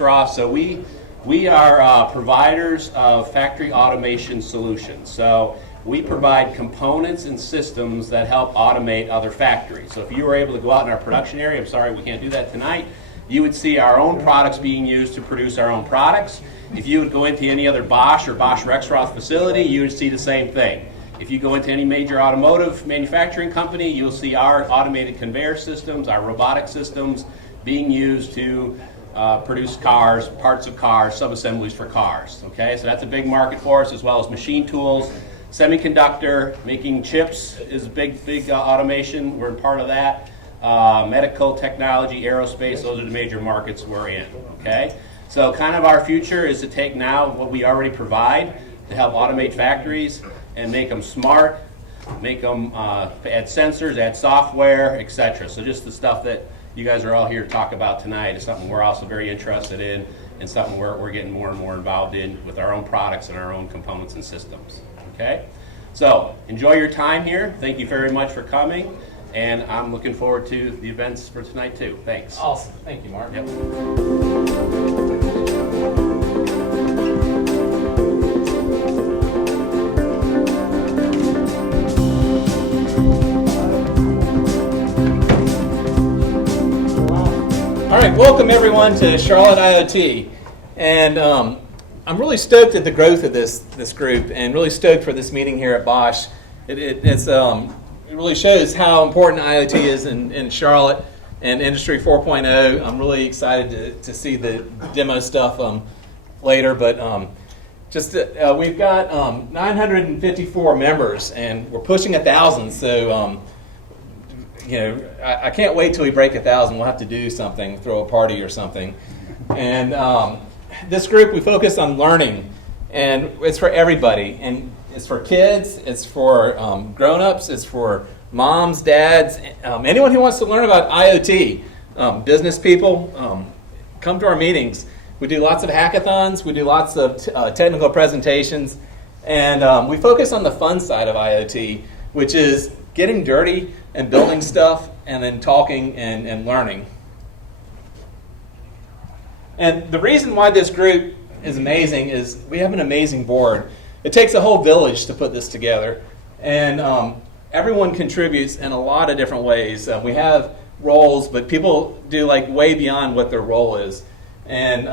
Rexroth. So we are providers of factory automation solutions. So we provide components and systems that help automate other factories. So if you were able to go out in our production area, I'm sorry we can't do that tonight, you would see our own products being used to produce our own products. If you would go into any other Bosch or Bosch Rexroth facility, you would see the same thing. If you go into any major automotive manufacturing company, you'll see our automated conveyor systems, our robotic systems being used to produce cars, parts of cars, sub-assemblies for cars. Okay, so that's a big market for us, as well as machine tools, semiconductor, making chips is a big automation. We're part of that. Medical technology, aerospace, those are the major markets we're in. Okay, so kind of our future is to take now what we already provide to help automate factories and make them smart, make them add sensors, add software, etc. So just the stuff that you guys are all here to talk about tonight is something we're also very interested in and something we're getting more and more involved in with our own products and our own components and systems. Okay? So enjoy your time here. Thank you very much for coming. And I'm looking forward to the events for tonight too. Thanks. Awesome. Thank you, Mark. Yep. All right, welcome everyone to Charlotte IoT. And I'm really stoked at the growth of this group and really stoked for this meeting here at Bosch. It really shows how important IoT is in Charlotte and Industry 4.0. I'm really excited to see the demo stuff later, but we've got 954 members and we're pushing 1,000. So I can't wait till we break 1,000. We'll have to do something, throw a party or something. And this group, we focus on learning, and it's for everybody. And it's for kids, it's for grown-ups, it's for moms, dads, anyone who wants to learn about IoT. Business people, come to our meetings. We do lots of hackathons, we do lots of technical presentations, and we focus on the fun side of IoT, which is getting dirty and building stuff and then talking and learning. And the reason why this group is amazing is we have an amazing board. It takes a whole village to put this together, and everyone contributes in a lot of different ways. We have roles, but people do like way beyond what their role is. And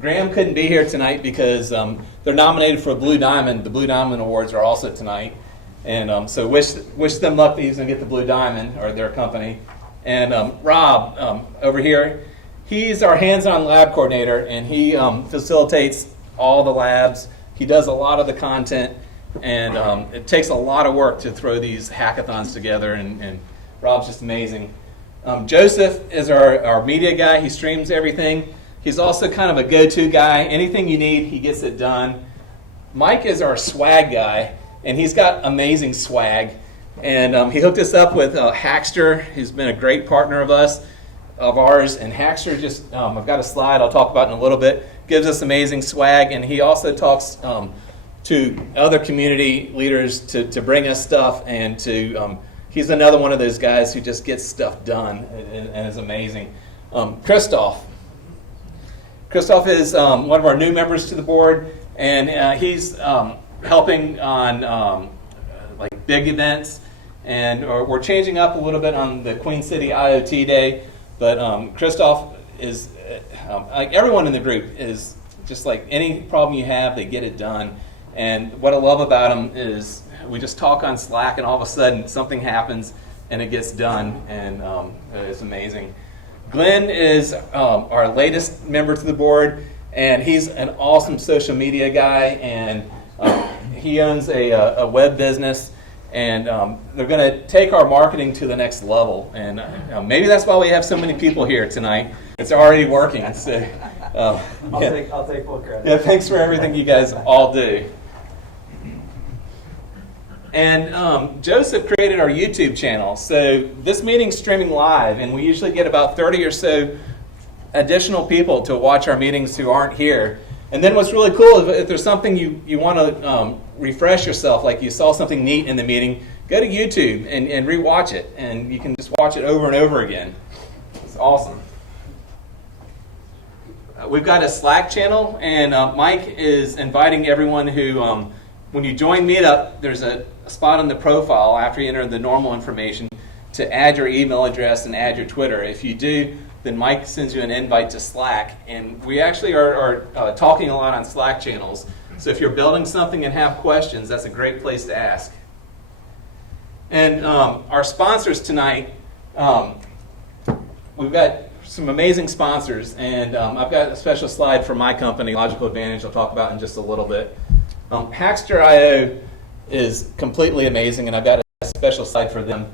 Graham couldn't be here tonight because they're nominated for a Blue Diamond. The Blue Diamond Awards are also tonight. And so wish them luck that he's going to get the Blue Diamond, or their company. And Rob, over here, he's our hands-on lab coordinator, and he facilitates all the labs. He does a lot of the content, and it takes a lot of work to throw these hackathons together, and Rob's just amazing. Joseph is our media guy. He streams everything. He's also kind of a go-to guy. Anything you need, he gets it done. Mike is our swag guy. And he's got amazing swag. And he hooked us up with Hackster. He's been a great partner of ours. And Hackster just, I've got a slide I'll talk about in a little bit, gives us amazing swag. And he also talks to other community leaders to bring us stuff. And he's another one of those guys who just gets stuff done and is amazing. Christoph is one of our new members to the board. And he's helping on like big events, and we're changing up a little bit on the Queen City IoT Day, but Christoph is, like everyone in the group is just like any problem you have, they get it done. And what I love about him is we just talk on Slack and all of a sudden something happens and it gets done, and it's amazing. Glenn is our latest member to the board, and he's an awesome social media guy, and he owns a web business, and they're going to take our marketing to the next level. And maybe that's why we have so many people here tonight. It's already working. So, I'll take full credit. Yeah, thanks for everything you guys all do. And Joseph created our YouTube channel. So this meeting's streaming live, and we usually get about 30 or so additional people to watch our meetings who aren't here. And then what's really cool is if there's something you want to refresh yourself, like you saw something neat in the meeting, go to YouTube and rewatch it, and you can just watch it over and over again. It's awesome. we've got a Slack channel, and Mike is inviting everyone who, when you join Meetup, there's a spot on the profile after you enter the normal information to add your email address and add your Twitter. If you do, then Mike sends you an invite to Slack, and we actually are talking a lot on Slack channels. So if you're building something and have questions, that's a great place to ask. And our sponsors tonight, we've got some amazing sponsors, and I've got a special slide for my company, Logical Advantage, I'll talk about in just a little bit. Charlotteiot is completely amazing, and I've got a special slide for them.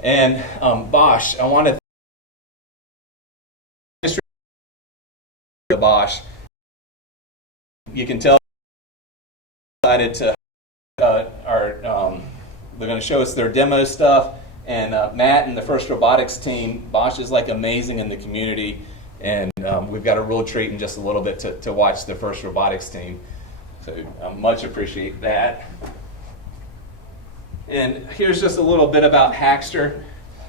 And Bosch, I want to thank Bosch. You can tell decided to they're going to show us their demo stuff, and Matt and the FIRST Robotics team, Bosch is like amazing in the community, and we've got a real treat in just a little bit to watch the FIRST Robotics team. So much appreciate that. And here's just a little bit about Hackster.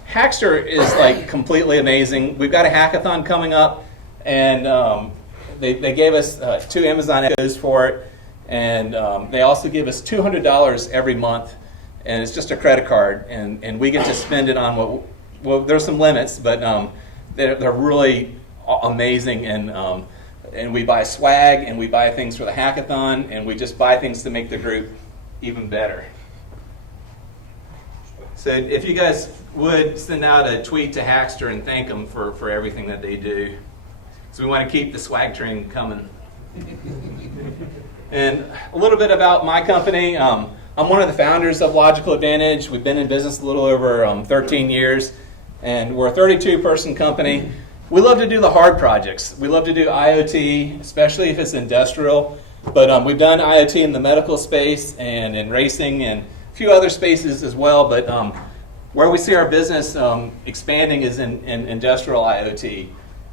Hackster is like completely amazing. We've got a hackathon coming up, and they gave us 2 Amazon Echoes for it, and they also give us $200 every month, and it's just a credit card, and we get to spend it on well, there's some limits, but they're really amazing, and we buy swag, and we buy things for the hackathon, and we just buy things to make the group even better. So if you guys would send out a tweet to Hackster and thank them for everything that they do. So we want to keep the swag train coming. And a little bit about my company. I'm one of the founders of Logical Advantage. We've been in business a little over 13 years, and we're a 32-person company. We love to do the hard projects. We love to do IoT, especially if it's industrial. But we've done IoT in the medical space and in racing and a few other spaces as well. But where we see our business expanding is in industrial IoT.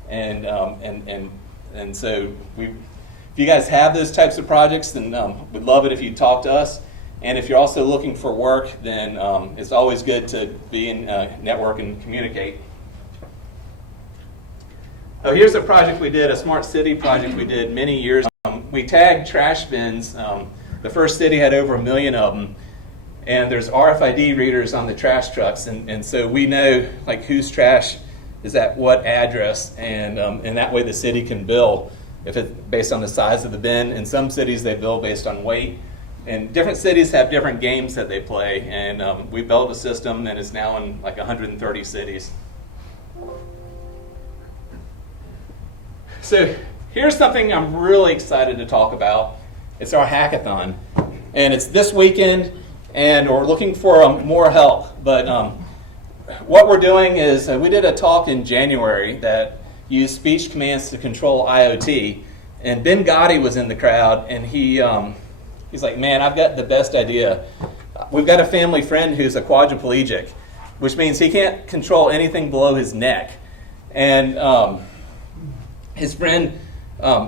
And so if you guys have those types of projects, then we'd love it if you talk to us. And if you're also looking for work, then it's always good to be in network and communicate. Oh, here's a project we did, a smart city project we did many years ago. We tagged trash bins. The first city had over 1 million of them. And there's RFID readers on the trash trucks. And so we know like whose trash is at what address. And that way the city can bill if it's based on the size of the bin. In some cities they bill based on weight. And different cities have different games that they play. And we built a system that is now in like 130 cities. So here's something I'm really excited to talk about. It's our hackathon. And it's this weekend, and we're looking for more help. But what we're doing is we did a talk in January that used speech commands to control IoT. And Ben Gotti was in the crowd, and he's like, man, I've got the best idea. We've got a family friend who's a quadriplegic, which means he can't control anything below his neck. And his friend,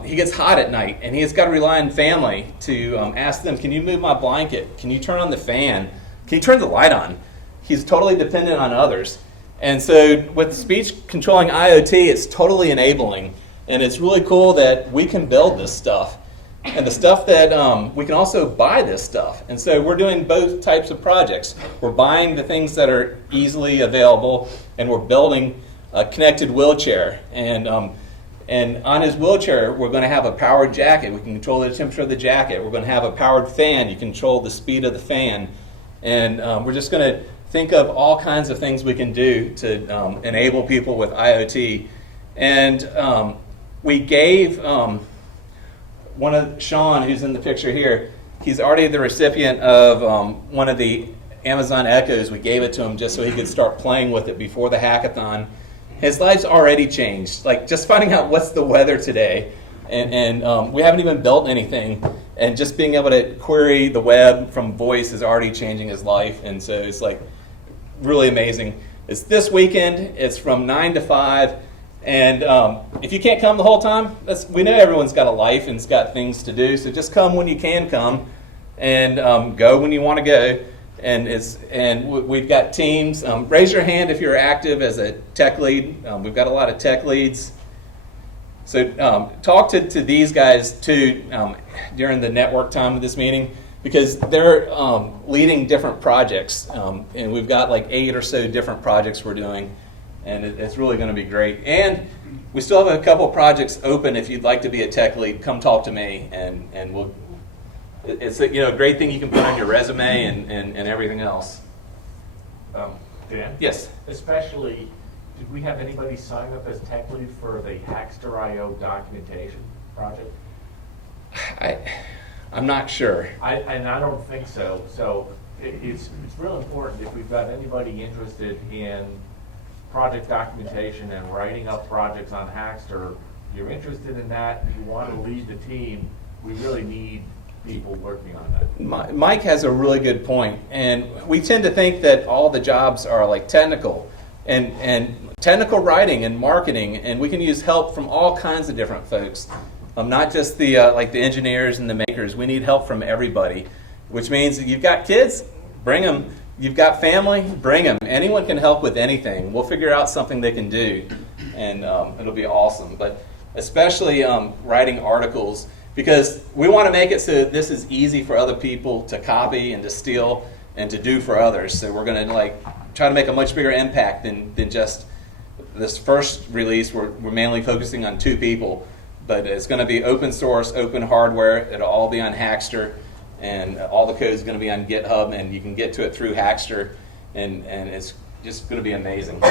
he gets hot at night, and he has got to rely on family to ask them, can you move my blanket? Can you turn on the fan? Can you turn the light on? He's totally dependent on others. And so with speech controlling IoT, it's totally enabling. And it's really cool that we can build this stuff. And the stuff that we can also buy this stuff. And so we're doing both types of projects. We're buying the things that are easily available, and we're building a connected wheelchair. And on his wheelchair, we're going to have a powered jacket. We can control the temperature of the jacket. We're going to have a powered fan. You control the speed of the fan. And we're just going to think of all kinds of things we can do to enable people with IoT. And we gave one of Sean, who's in the picture here, he's already the recipient of one of the Amazon Echoes. We gave it to him just so he could start playing with it before the hackathon. His life's already changed. Like just finding out what's the weather today, and we haven't even built anything, and just being able to query the web from voice is already changing his life. And so it's like really amazing. It's this weekend. It's from 9 to 5. And if you can't come the whole time, we know everyone's got a life and has got things to do. So just come when you can come, and go when you want to go. And we've got teams. Raise your hand if you're active as a tech lead. We've got a lot of tech leads. So talk to these guys too during the network time of this meeting, because they're leading different projects, and we've got like 8 or so different projects we're doing, and it's really going to be great. And we still have a couple projects open. If you'd like to be a tech lead, come talk to me, and we'll. It's a great thing you can put on your resume and everything else. Dan? Yes. Especially, did we have anybody sign up as tech lead for the Charlotteiot documentation project? I'm not sure. And I don't think so. So it's real important if we've got anybody interested in project documentation and writing up projects on Hackster, you're interested in that, and you want to lead the team, we really need people working on that. Mike has a really good point, and we tend to think that all the jobs are like technical, and technical writing and marketing, and we can use help from all kinds of different folks, not just the like the engineers and the makers. We need help from everybody, which means you've got kids, bring them. You've got family, bring them. Anyone can help with anything. We'll figure out something they can do, and it'll be awesome. But especially writing articles, because we want to make it so this is easy for other people to copy and to steal and to do for others. So we're going to like try to make a much bigger impact than just this first release. We're mainly focusing on 2 people, but it's going to be open source, open hardware. It'll all be on Hackster, and all the code is going to be on GitHub, and you can get to it through Hackster, and it's just going to be amazing.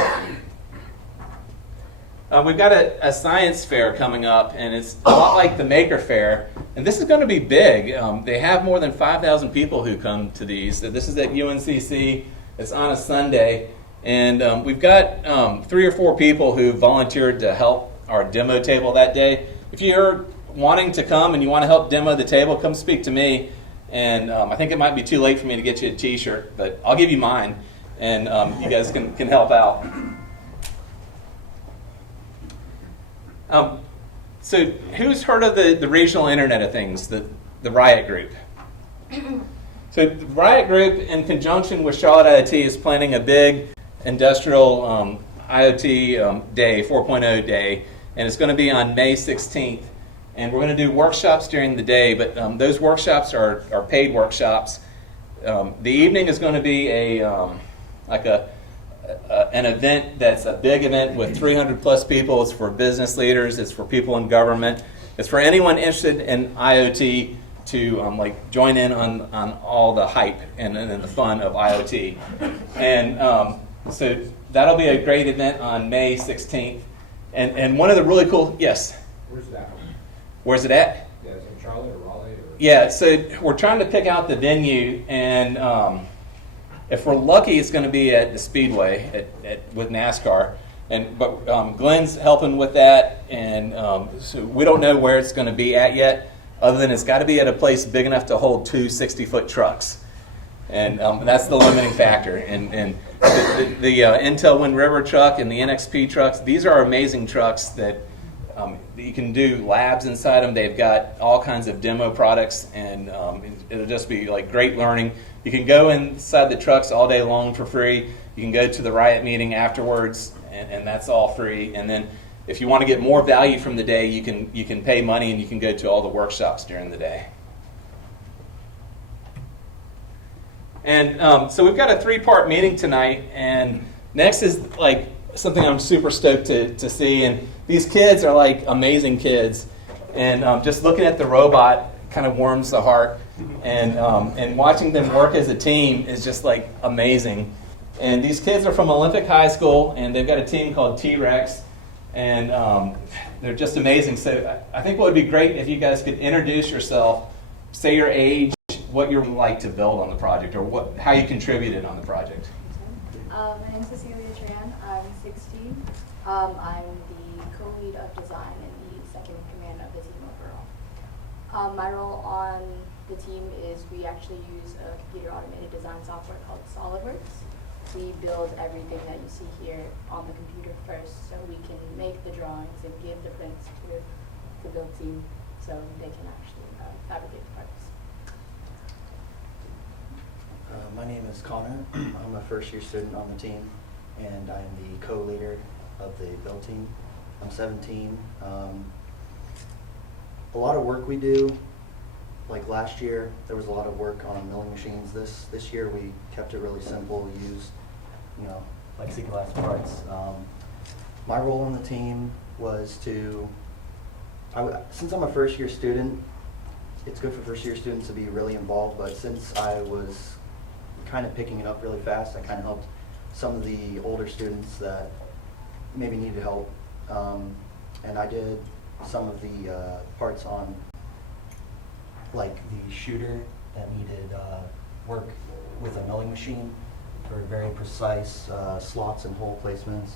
We've got a science fair coming up, and it's a lot like the Maker Fair, and this is going to be big. They have more than 5,000 people who come to these. So this is at UNCC. It's on a Sunday, and we've got 3 or 4 people who volunteered to help our demo table that day. If you're wanting to come and you want to help demo the table, come speak to me. And I think it might be too late for me to get you a T-shirt, but I'll give you mine, and you guys can help out. So who's heard of the regional Internet of Things, the Riot Group? So the Riot Group, in conjunction with Charlotte IoT, is planning a big industrial IoT day, 4.0 day, and it's going to be on May 16th. And we're going to do workshops during the day, but those workshops are paid workshops. The evening is going to be an event that's a big event with 300 plus people. It's for business leaders. It's for people in government. It's for anyone interested in IoT to join in on all the hype and the fun of IoT. And so that'll be a great event on May 16th. And one of the really cool, yes? Where's that? Where's it at? Yeah, is it Charlotte or Raleigh? Or? Yeah, so we're trying to pick out the venue, and if we're lucky, it's going to be at the Speedway with NASCAR. But Glenn's helping with that, and so we don't know where it's going to be at yet, other than it's got to be at a place big enough to hold 2 60-foot trucks. And that's the limiting factor. And the Intel Wind River truck and the NXP trucks, these are amazing trucks that you can do labs inside them. They've got all kinds of demo products, and it'll just be like great learning. You can go inside the trucks all day long for free. You can go to the Riot meeting afterwards, and that's all free. And then if you want to get more value from the day, you can pay money, and you can go to all the workshops during the day. And so we've got a 3-part meeting tonight, and next is like something I'm super stoked to see. And these kids are like amazing kids, and just looking at the robot kind of warms the heart. And watching them work as a team is just like amazing. And these kids are from Olympic High School, and they've got a team called T-Rex, and they're just amazing. So I think what would be great if you guys could introduce yourself, say your age, what you're like to build on the project, or how you contributed on the project. My name is Cecilia Tran. I'm 16. I'm the co-lead of design and the second in command of the team overall. My role on the team is we actually use a computer automated design software called SolidWorks. We build everything that you see here on the computer first, so we can make the drawings and give the prints to the build team so they can actually fabricate the parts. My name is Connor. I'm a first-year student on the team, and I'm the co-leader of the build team. I'm 17. a lot of work we do. Like last year, there was a lot of work on milling machines. This year, we kept it really simple. Used, plexiglass parts. My role on the team was to, since I'm a first-year student, it's good for first-year students to be really involved. But since I was kind of picking it up really fast, I kind of helped some of the older students that maybe needed help, and I did some of the parts on, like the shooter that needed work with a milling machine for very precise slots and hole placements,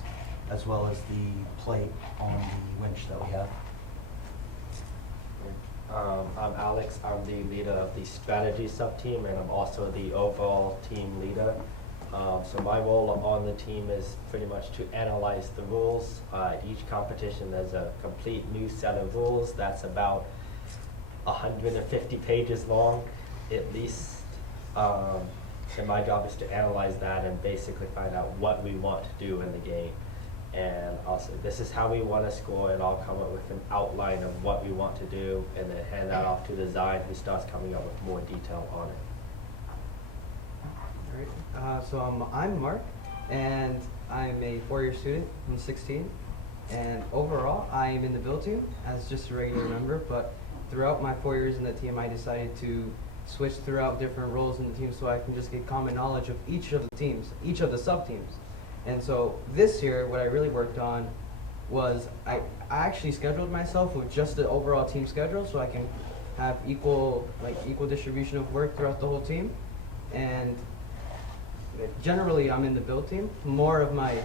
as well as the plate on the winch that we have. I'm Alex. I'm the leader of the strategy sub-team, and I'm also the overall team leader. So my role on the team is pretty much to analyze the rules. Each competition there's a complete new set of rules that's about 150 pages long, at least. And my job is to analyze that and basically find out what we want to do in the game. And also, this is how we want to score, and I'll come up with an outline of what we want to do, and then hand that off to the design, who starts coming up with more detail on it. Alright, so I'm Mark, and I'm a 4-year student. I'm 16, and overall, I am in the build team as just a regular member, but throughout my 4 years in the team, I decided to switch throughout different roles in the team so I can just get common knowledge of each of the teams, each of the sub-teams. And so this year, what I really worked on was I actually scheduled myself with just the overall team schedule so I can have equal distribution of work throughout the whole team. And generally, I'm in the build team, more of my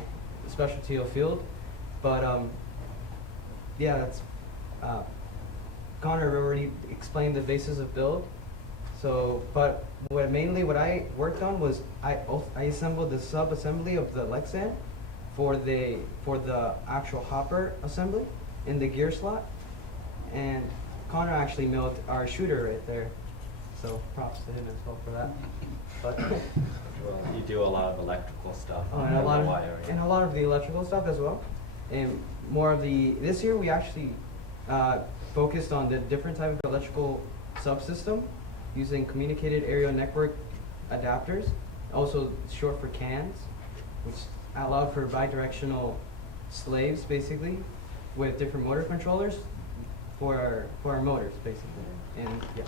specialty of field. But yeah, that's Connor already explained the basis of build. So, but what I worked on was I assembled the sub-assembly of the Lexan for the actual hopper assembly in the gear slot, and Connor actually milled our shooter right there. So props to him as well for that. But Well, you do a lot of electrical stuff. and a lot of wiring. and a lot of the electrical stuff as well. And more of this year we actually focused on the different type of electrical subsystem using communicated area network adapters, also short for CANs, which allowed for bidirectional slaves basically with different motor controllers for our motors basically. And yeah.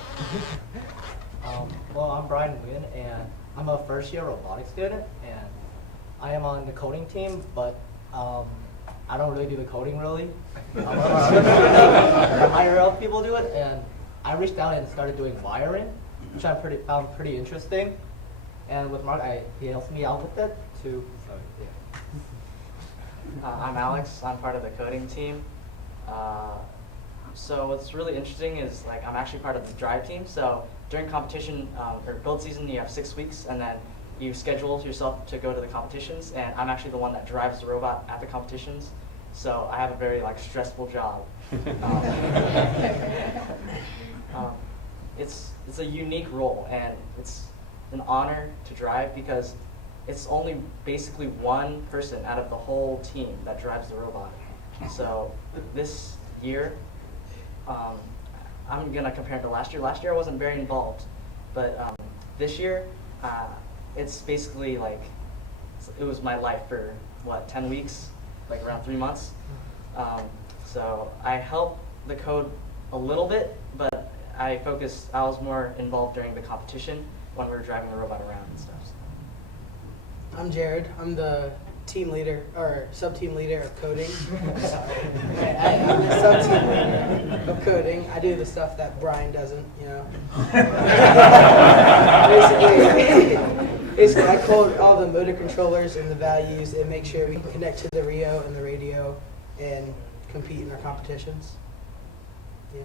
Well, I'm Brian Nguyen, and I'm a first-year robotics student, and I am on the coding team, but I don't really do the coding really. I hire other people to do it, and I reached out and started doing wiring, which I found pretty interesting. And with Mark, he helped me out with it too. So yeah. I'm Alex. I'm part of the coding team. So what's really interesting is I'm actually part of the drive team. So during competition or build season, you have 6 weeks, and then you schedule yourself to go to the competitions. And I'm actually the one that drives the robot at the competitions. So I have a very stressful job. It's a unique role, and it's an honor to drive because it's only basically one person out of the whole team that drives the robot. So this year, I'm gonna compare it to last year. Last year I wasn't very involved, but this year it's basically it was my life for 10 weeks, around 3 months. So I helped the code a little bit, but I was more involved during the competition when we were driving the robot around and stuff. I'm Jared. I'm the team leader or sub-team leader of coding. I'm the sub-team leader of coding. I do the stuff that Brian doesn't, Basically, I code all the motor controllers and the values and make sure we can connect to the Rio and the radio and compete in our competitions. Yeah.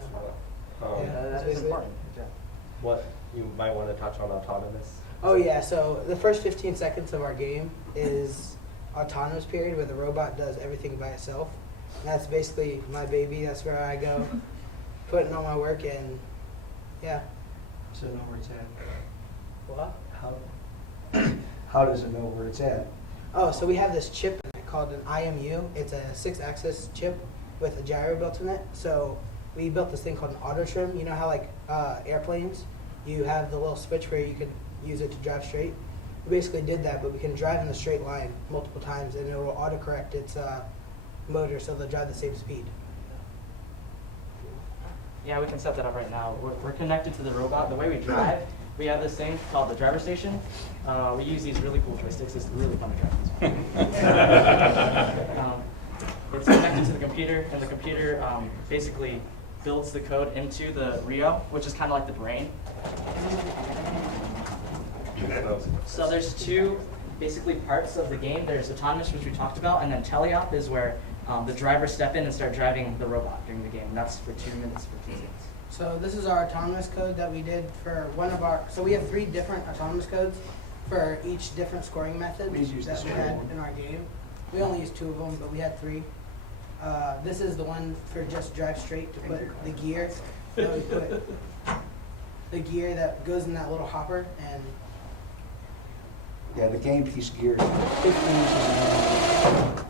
That's basically it. important. What you might want to touch on autonomous. Oh yeah, so the first 15 seconds of our game is autonomous period where the robot does everything by itself. And that's basically my baby. That's where I go putting all my work in. Yeah. So know where it's at. What? How does it know where it's at? Oh, so we have this chip in it called an IMU. It's a 6-axis chip with a gyro built in it. So we built this thing called an auto trim. You know how like airplanes, you have the little switch where you can use it to drive straight. We basically did that, but we can drive in a straight line multiple times, and it will autocorrect its motor so they'll drive the same speed. Yeah, we can set that up right now. We're connected to the robot. The way we drive, we have this thing called the driver station. We use these really cool joysticks. It's really fun to drive. It's connected to the computer, and the computer basically builds the code into the Rio, which is kind of like the brain. So there's two basically parts of the game. There's autonomous, which we talked about, and then teleop is where the drivers step in and start driving the robot during the game. And that's for 2 minutes, 15 seconds. So this is our autonomous code that we did for one of our, so we have 3 different autonomous codes for each different scoring method that we had in our game. We only used 2 of them, but we had 3. This is the one for just drive straight to put the gear. So we put the gear that goes in that little hopper, and Yeah, the game piece gear is 15 inches.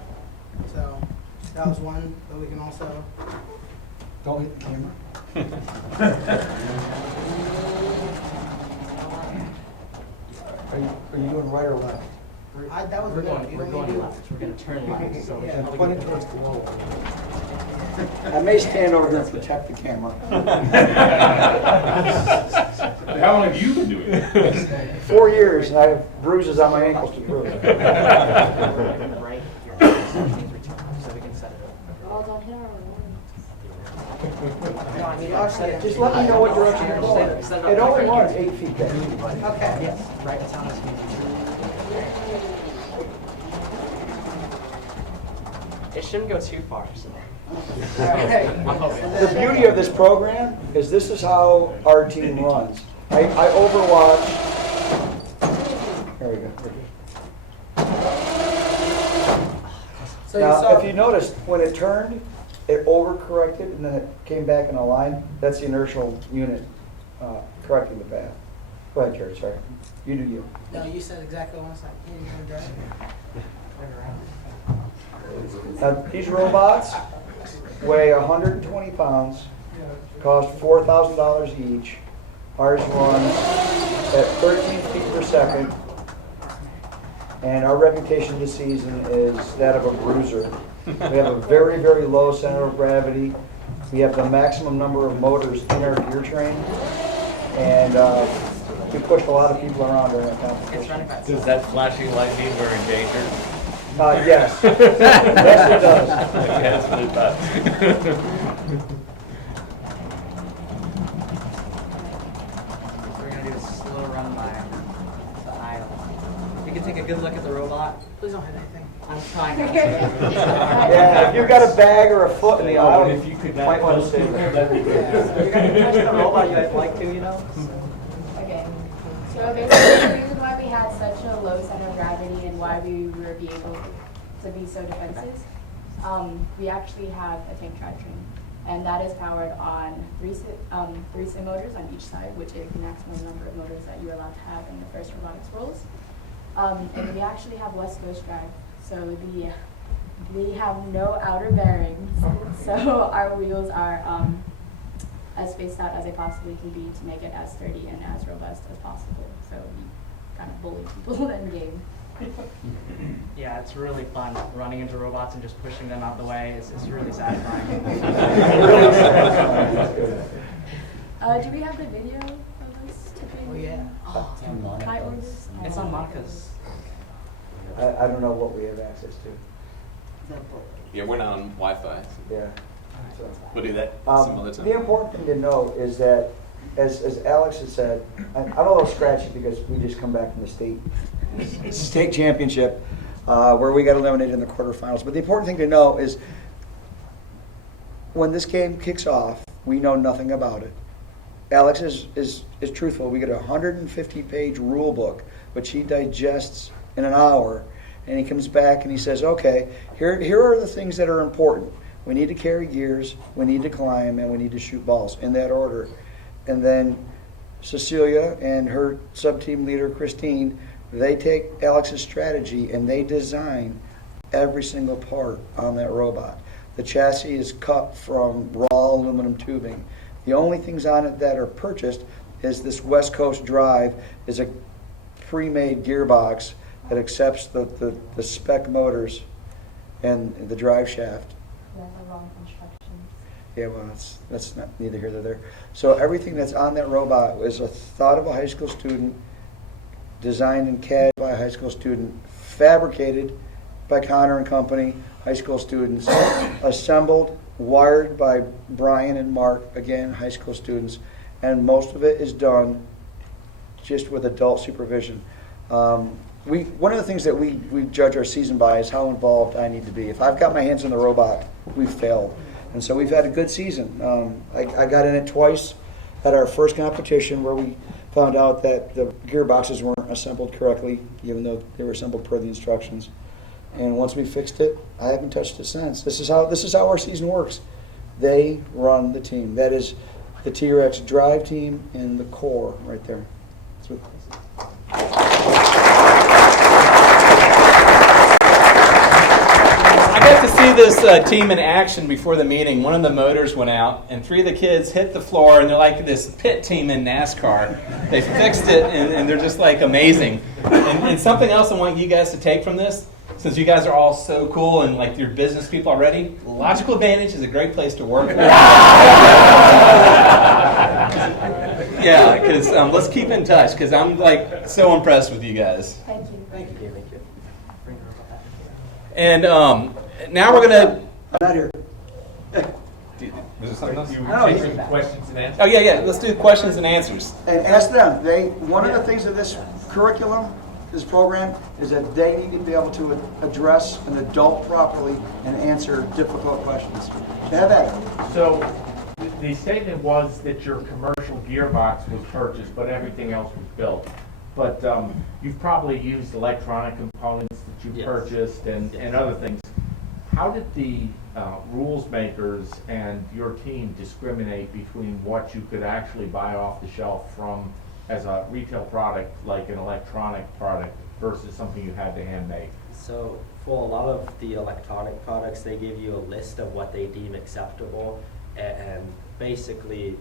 so that was one, but we can also, Don't hit the camera. Are you doing right or left? that was We're good. going, You we're want me going to do- left. We're going to turn left. So we Yeah, can probably Point go it towards the wall. I may stand over here and protect the camera. How long have you been doing it? 4 years, and I have bruises on my ankles to prove it. right here. So we can set it up. All don't hit our No, I mean, I'll set it. Just let me know what direction you're going. Set it up It only perfect. runs 8 feet back. Okay. Yes, right. It's on this It shouldn't go too far. So. Alright. I'm hoping. The beauty of this program is this is how our team runs. I overwatch. There we go. So you Now, saw, if you noticed, when it turned, it overcorrected and then it came back in a line. That's the inertial unit correcting the path. Go ahead, Jared, sorry. You do you. no, you said exactly what I said. You're gonna drive. Now, these robots weigh 120 pounds, cost $4,000 each. Ours runs at 13 feet per second, and our reputation this season is that of a bruiser. We have a very, very low center of gravity. We have the maximum number of motors in our gear train, and we pushed a lot of people around during that It's competition. running fast. Does that flashing light mean we're in danger? Yes. Yes, it does. Yes, it does. We're going to do a slow run by the aisle. You can take a good look at the robot. Please don't hit anything. I'm trying not to. Yeah, if you've got a bag or a foot in the aisle, If you could might not want to those stay people, there. that'd be good. So you're going to touch the robot you guys like to, you know? Okay. So basically, the reason why we had such a low center of gravity and why we were able to be so defensive, we actually have a tank drivetrain, and that is powered on three sim motors on each side, which is the maximum number of motors that you're allowed to have in the FIRST Robotics rules. And we actually have West Coast drive, so we have no outer bearings, so our wheels are as spaced out as they possibly can be to make it as sturdy and as robust as possible. So we kind of bully people in game. Yeah, it's really fun running into robots and just pushing them out the way. It's really satisfying. Do we have the video of us tipping? Oh, yeah. High orbits? It's on Monica's. I don't know what we have access to. Yeah, we're not on Wi-Fi. Yeah. So, We'll do that some other time. the important thing to know is that, as Alex has said, I'm a little scratchy because we just come back from the state championship where we got eliminated in the quarterfinals. But the important thing to know is when this game kicks off, we know nothing about it. Alex is truthful. We get a 150-page rule book, which he digests in an hour, and he comes back and he says, okay, here are the things that are important. We need to carry gears, we need to climb, and we need to shoot balls, in that order. And then Cecilia and her sub-team leader, Christine, they take Alex's strategy and they design every single part on that robot. The chassis is cut from raw aluminum tubing. The only things on it that are purchased is this West Coast drive is a pre-made gearbox that accepts the spec motors and the drive shaft. Yeah, the wrong instructions. Yeah, well, that's not neither here nor there. So everything that's on that robot is a thought of a high school student, designed in CAD by a high school student, fabricated by Connor and Company, high school students, assembled, wired by Brian and Mark, again, high school students, and most of it is done just with adult supervision. One of the things that we judge our season by is how involved I need to be. If I've got my hands on the robot, we've failed. And so we've had a good season. I got in it twice at our first competition where we found out that the gearboxes weren't assembled correctly, even though they were assembled per the instructions. And once we fixed it, I haven't touched it since. This is how our season works. They run the team. That is the T-Rex drive team in the core right there. That's what I got to see this team in action before the meeting. One of the motors went out, and 3 of the kids hit the floor, and they're like this pit team in NASCAR. They fixed it, and they're just like amazing. And something else I want you guys to take from this, since you guys are all so cool and like you're business people already, Logical Advantage is a great place to work. Yeah, because let's keep in touch, because I'm like so impressed with you guys. Thank you. Thank you. Thank you. And now we're gonna. I'm not here. Was there something else? You No, were you- taking questions and answers? Oh yeah. Let's do questions and answers. And ask them. One of the things of this curriculum, this program, is that they need to be able to address an adult properly and answer difficult questions. So have at it. So the statement was that your commercial gearbox was purchased, but everything else was built. But you've probably used electronic components that you Yes. purchased and other things. How did the rules makers and your team discriminate between what you could actually buy off the shelf from as a retail product, like an electronic product, versus something you had to hand make? So for a lot of the electronic products, they give you a list of what they deem acceptable, and basically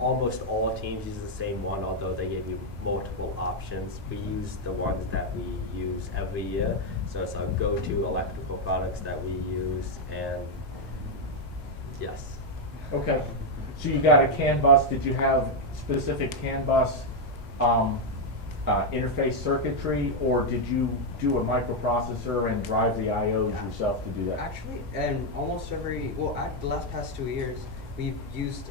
almost all teams use the same one, although they give you multiple options. We use the ones that we use every year, so it's our go-to electrical products that we use, and yes. Okay, so you got a CAN bus. Did you have specific CAN bus interface circuitry, or did you do a microprocessor and drive the IOs yourself to do that? Actually, and almost the last past 2 years, we've used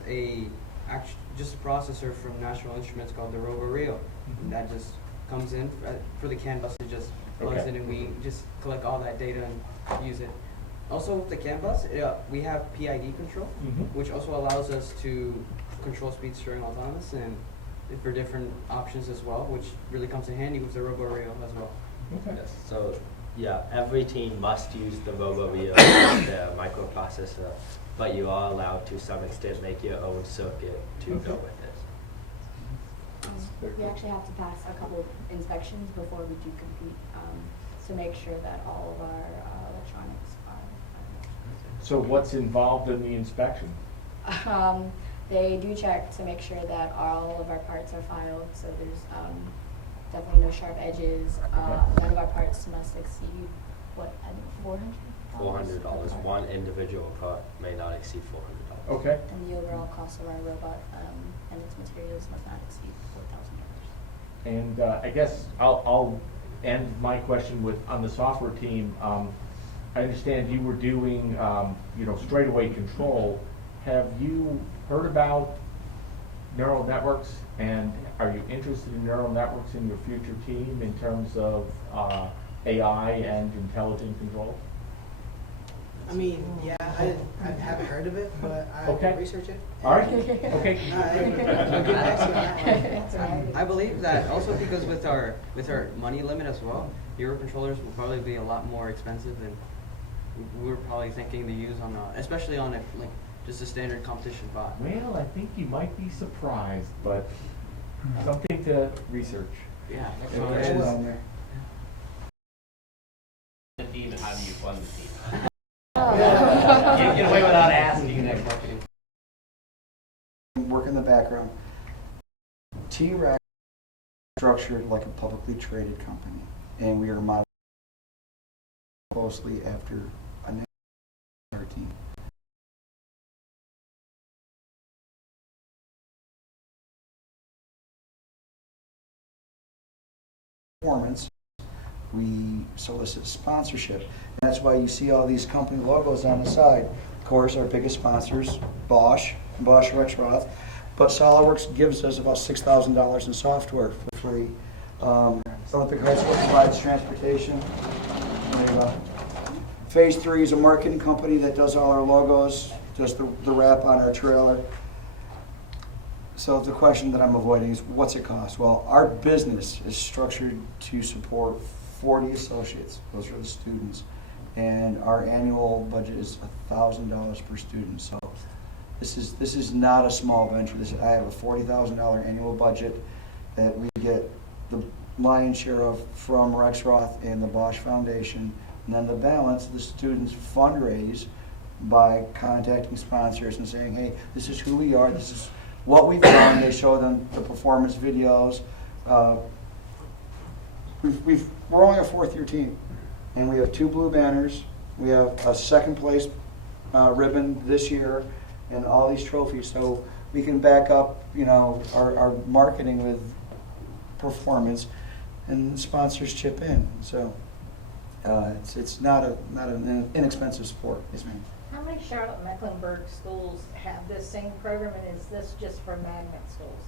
just a processor from National Instruments called the RoboRio, and that just comes in for the CAN bus. It just plugs Okay. in, and we just collect all that data and use it. Also with the CAN bus, we have PID control, which also allows us to control speed steering autonomous and for different options as well, which really comes in handy with the RoboRio as well. Okay. Yes. So yeah, every team must use the RoboRio, the microprocessor, but you are allowed to some extent make your own circuit to go with it. We actually have to pass a couple of inspections before we do compete to make sure that all of our electronics are. So what's involved in the inspection? They do check to make sure that all of our parts are filed, so there's definitely no sharp edges. None of our parts must exceed, what, I think $400? $400. One individual part may not exceed $400. Okay. And the overall cost of our robot and its materials must not exceed $4,000. And I guess I'll end my question with, on the software team, I understand you were doing, straightaway control. Have you heard about neural networks, and are you interested in neural networks in your future team in terms of AI and intelligent control? I mean, yeah, I haven't heard of it, but I Okay. will research it. All right. Okay. I'll get back to you on that one. I believe that also because with our money limit as well, Euro controllers will probably be a lot more expensive than we were probably thinking to use on especially on just a standard competition bot. Well, I think you might be surprised, but something to research. Yeah. So it is on there. The team, and how do you fund the team? the background. T-Rex is structured like a publicly traded company, and we are modeled closely after a NASCAR team. Performance, we solicit sponsorship. And that's why you see all these company logos on the side. Of course, our biggest sponsors, Bosch Rexroth, but SolidWorks gives us about $6,000 in software for free. Olympic High School provides transportation. Phase 3 is a marketing company that does all our logos, does the wrap on our trailer. So the question that I'm avoiding is, what's it cost? Well, our business is structured to support 40 associates. Those are the students. And our annual budget is $1,000 per student. So this is not a small venture. I have a $40,000 annual budget that we get the lion's share of from Rexroth and the Bosch Foundation. And then the balance, the students fundraise by contacting sponsors and saying, hey, this is who we are, this is what we've done. They show them the performance videos. We're only a fourth-year team, and we have 2 blue banners. We have a second place ribbon this year, and all these trophies. So we can back up, our marketing with performance, and sponsors chip in. So it's not an inexpensive sport. Yes, ma'am. How many Charlotte Mecklenburg schools have this same program, and is this just for magnet schools?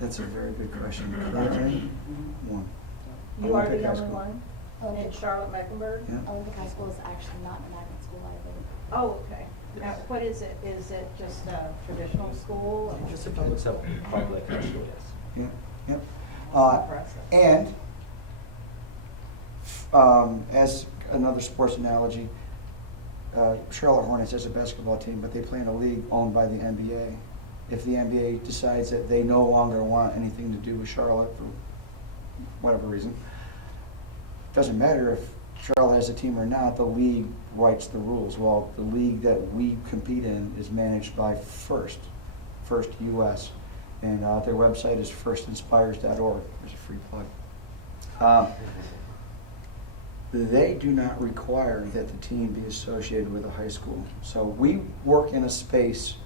That's a very good question. One. You are Olympic the High only School. one in Olympic, Charlotte Mecklenburg? Yeah. Olympic High School is actually not a magnet school either. Oh, okay. Now, what is it? Is it just a traditional school? or- It's a public high school, yes. Yeah. Yep. Impressive. And as another sports analogy, Charlotte Hornets is a basketball team, but they play in a league owned by the NBA. If the NBA decides that they no longer want anything to do with Charlotte for whatever reason, it doesn't matter if Charlotte has a team or not, the league writes the rules. Well, the league that we compete in is managed by FIRST US, and their website is firstinspires.org. There's a free plug. They do not require that the team be associated with a high school. So we work in a space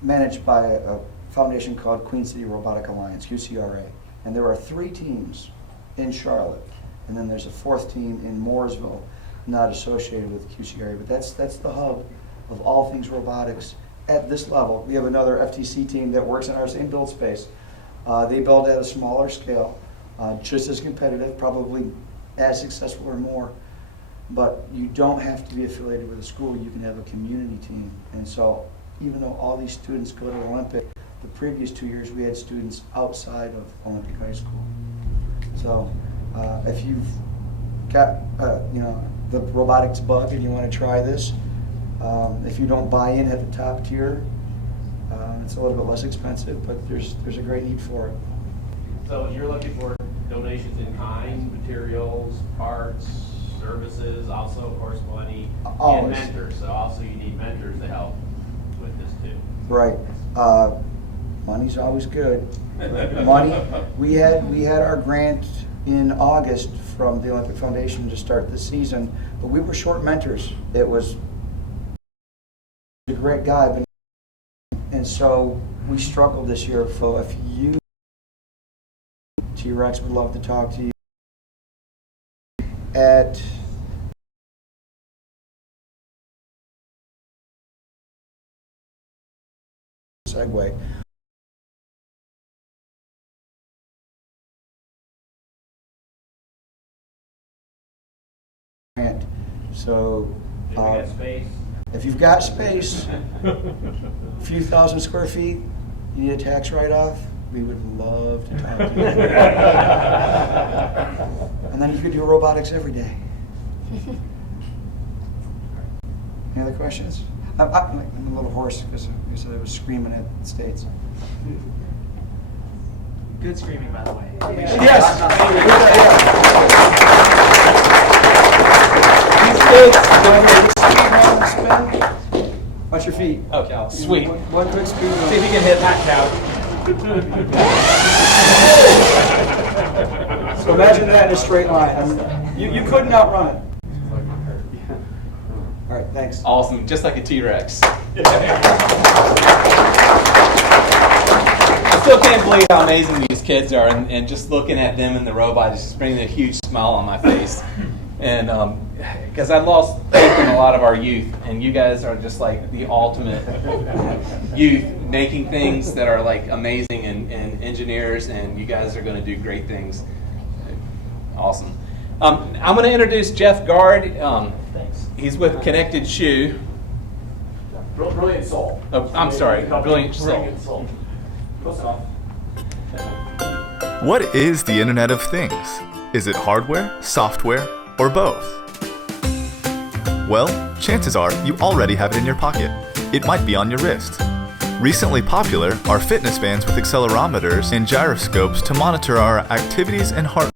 managed by a foundation called Queen City Robotic Alliance, QCRA. And there are 3 teams in Charlotte. And then there's a 4th team in Mooresville, not associated with QCRA. But that's the hub of all things robotics at this level. We have another FTC team that works in our same build space. They build at a smaller scale, just as competitive, probably as successful or more. But you don't have to be affiliated with a school. You can have a community team. And so even though all these students go to Olympic, the previous 2 years we had students outside of Olympic High School. So if you've got the robotics bug and you want to try this, if you don't buy in at the top tier, it's a little bit less expensive, but there's a great need for it. So you're looking for donations in kind, materials, parts, services, also, of course, money, Always. and mentors. So also you need mentors to help with this too. Right. Money's always good. Money. We had our grant in August from the Olympic Foundation to start the season, but we were short mentors. It was a great guy, but and so we struggled this year. So if you T-Rex would love to talk to you at segue. So If we got space. if you've got space, a few thousand square feet, you need a tax write-off, we would love to talk to you. And then you could do robotics every day. Any other questions? I'm a little hoarse because I was screaming at the States. Good screaming, by the way. Yes! These kids, when they spin, Watch your feet. Okay, sweet. One quick speed See if you can hit that couch. So imagine that in a straight line. You couldn't outrun it. All right, thanks. Awesome, just like a T-Rex. I still can't believe how amazing these kids are, and just looking at them and the robot is just bringing a huge smile on my face. And because I lost faith in a lot of our youth, and you guys are just like the ultimate youth, making things that are like amazing, and engineers, and you guys are going to do great things. Awesome. I'm going to introduce Jeff Gard. Thanks. He's with Connected Shoe. Brilliant soul. Oh, I'm sorry, Brilliant Soul. Brilliant soul. Close enough. What is the Internet of Things? Is it hardware, software, or both? Well, chances are you already have it in your pocket. It might be on your wrist. Recently popular are fitness bands with accelerometers and gyroscopes to monitor our activities and heart.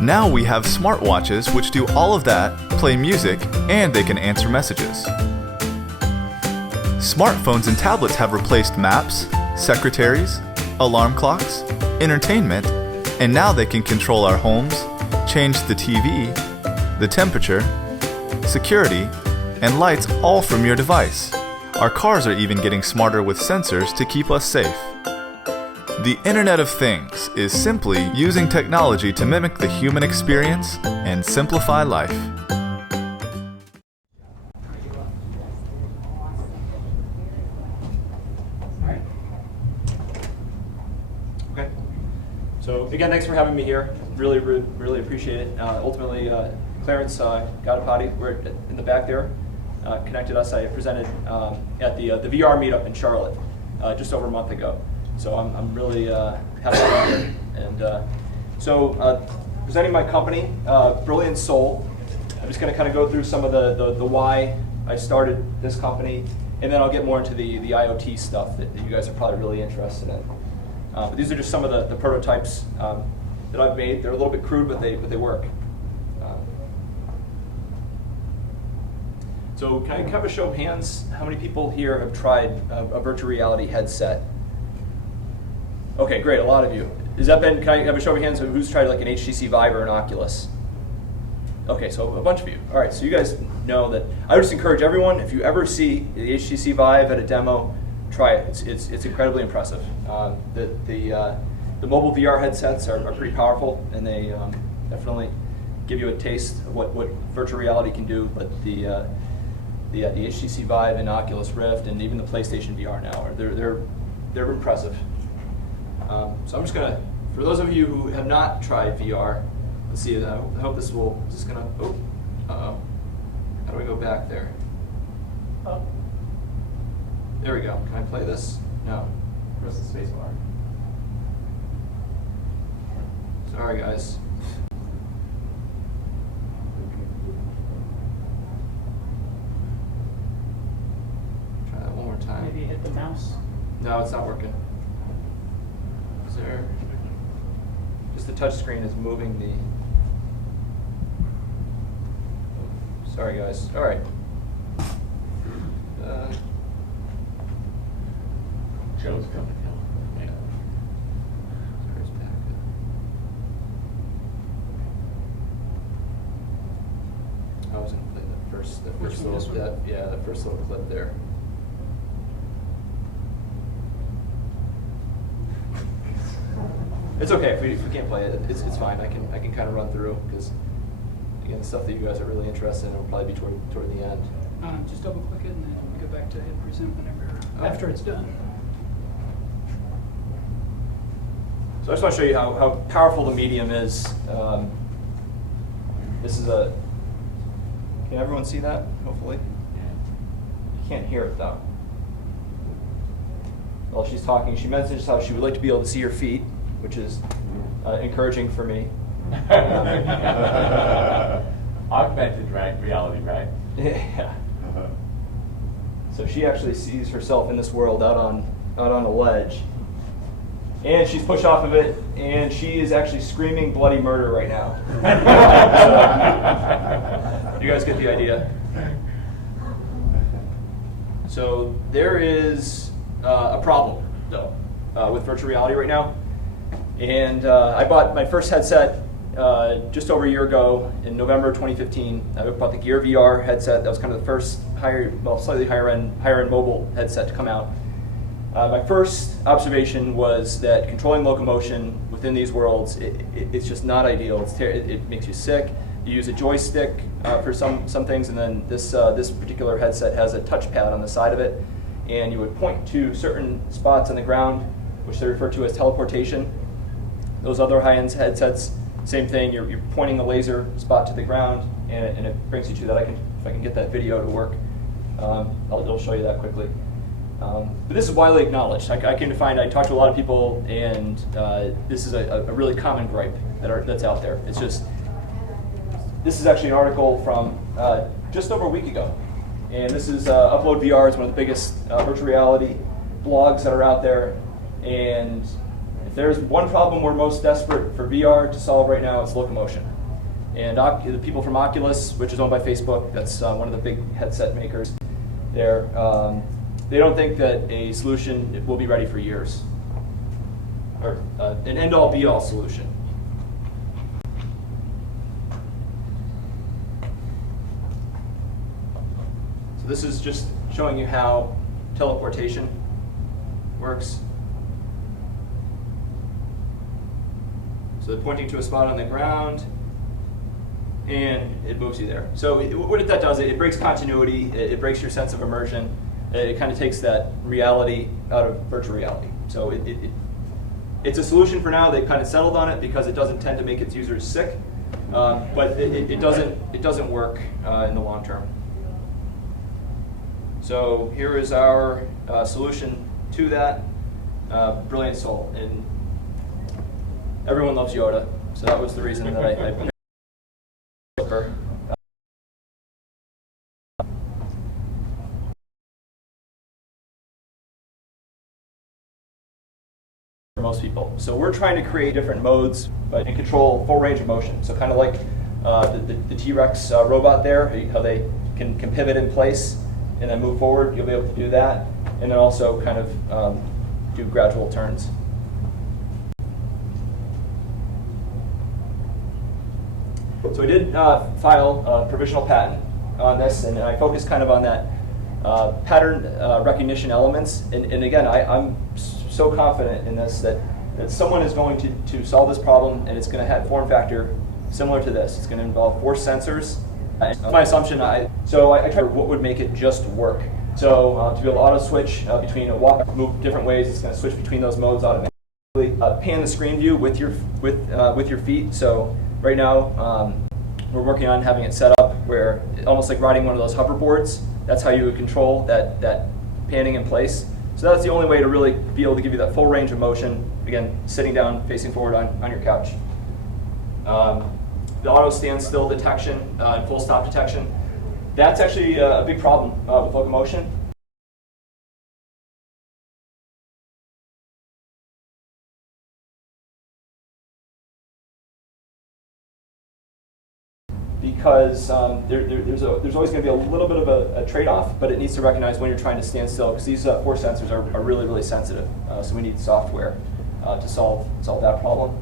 Now we have smartwatches which do all of that, play music, and they can answer messages. Smartphones and tablets have replaced maps, secretaries, alarm clocks, entertainment, and now they can control our homes, change the TV, the temperature, security, and lights all from your device. Our cars are even getting smarter with sensors to keep us safe. The Internet of Things is simply using technology to mimic the human experience and simplify life. Okay. So again, thanks for having me here. Really appreciate it. Ultimately, Clarence Gadapati, we're in the back there, connected us. I presented at the VR meetup in Charlotte just over a month ago. So I'm really happy to be here. And so presenting my company, Brilliant Soul. I'm just going to kind of go through some of the why I started this company, and then I'll get more into the IoT stuff that you guys are probably really interested in. But these are just some of the prototypes that I've made. They're a little bit crude, but they work. So can I have a show of hands? How many people here have tried a virtual reality headset? Okay, great, a lot of you. Has that been, can I have a show of hands of who's tried like an HTC Vive or an Oculus? Okay, so a bunch of you. All right, so you guys know that. I would just encourage everyone, if you ever see the HTC Vive at a demo, try it. It's incredibly impressive. The mobile VR headsets are pretty powerful, and they definitely give you a taste of what virtual reality can do. But the HTC Vive and Oculus Rift and even the PlayStation VR now, they're impressive. So I'm just gonna, for those of you who have not tried VR, let's see. I hope this will. Is this gonna? Oh, uh-oh. How do we go back there? Oh. There we go. Can I play this? No. Press the space bar. Sorry, guys. Try that one more time. Maybe hit the mouse. No, it's not working. Is there? Just the touch screen is moving the. Oh, sorry, guys. All right. Joe's coming down. Yeah. Where's back? I was gonna play the first little first little clip there. It's okay if we can't play it. It's fine. I can kind of run through because again, the stuff that you guys are really interested in will probably be toward the end. Just double click it and then go back to hit present whenever after it's done. So I just want to show you how powerful the medium is. This is a. Can everyone see that? Hopefully. You can't hear it though. While she's talking, she mentions how she would like to be able to see her feet, which is encouraging for me. Augmented reality, right? Yeah. So she actually sees herself in this world out on a ledge. And she's pushed off of it, and she is actually screaming bloody murder right now. So, you guys get the idea. So there is a problem, though, with virtual reality right now. And I bought my first headset just over a year ago in November 2015. I bought the Gear VR headset. That was kind of the first slightly higher end mobile headset to come out. My first observation was that controlling locomotion within these worlds, it's just not ideal. It makes you sick. You use a joystick for some things, and then this particular headset has a touchpad on the side of it, and you would point to certain spots on the ground, which they refer to as teleportation. Those other high-end headsets, same thing. You're pointing the laser spot to the ground, and it brings you to that. If I can get that video to work, it'll show you that quickly. But this is widely acknowledged. I came to find, I talked to a lot of people, and this is a really common gripe that's out there. It's just, this is actually an article from just over a week ago. And this is Upload VR. It's one of the biggest virtual reality blogs that are out there. And if there's one problem we're most desperate for VR to solve right now, it's locomotion. And the people from Oculus, which is owned by Facebook, that's one of the big headset makers there, they don't think that a solution will be ready for years, or an end-all be-all solution. So this is just showing you how teleportation works. So they're pointing to a spot on the ground, and it moves you there. So what that does, it breaks continuity, it breaks your sense of immersion. It kind of takes that reality out of virtual reality. So it's a solution for now. They've kind of settled on it because it doesn't tend to make its users sick, but it doesn't work in the long term. So here is our solution to that. Brilliant Soul, and everyone loves Yoda, so that was the reason that I picked her. For most people. So we're trying to create different modes and control full range of motion. So kind of like the T-Rex robot there, how they can pivot in place and then move forward. You'll be able to do that, and then also kind of do gradual turns. So I did file a provisional patent on this, and I focused kind of on that pattern recognition elements. And again, I'm so confident in this that someone is going to solve this problem, and it's going to have form factor similar to this. It's going to involve 4 sensors. My assumption, I tried what would make it just work. So to be able to auto switch between a walk, move different ways, it's going to switch between those modes automatically. Pan the screen view with your feet. So right now we're working on having it set up where almost like riding one of those hoverboards. That's how you would control that panning in place. So that's the only way to really be able to give you that full range of motion, again, sitting down, facing forward on your couch. The auto standstill detection and full stop detection, that's actually a big problem with locomotion. Because there's always going to be a little bit of a trade-off, but it needs to recognize when you're trying to stand still, because these 4 sensors are really, really sensitive. So we need software to solve that problem.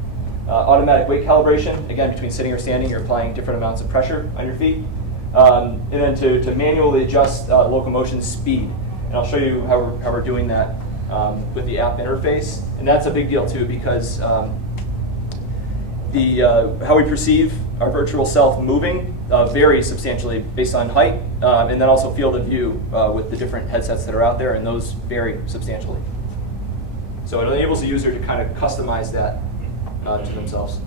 Automatic weight calibration, again, between sitting or standing, you're applying different amounts of pressure on your feet. And then to manually adjust locomotion speed. And I'll show you how we're doing that with the app interface. And that's a big deal too, because how we perceive our virtual self moving varies substantially based on height, and then also field of view with the different headsets that are out there, and those vary substantially. So it enables the user to kind of customize that to themselves.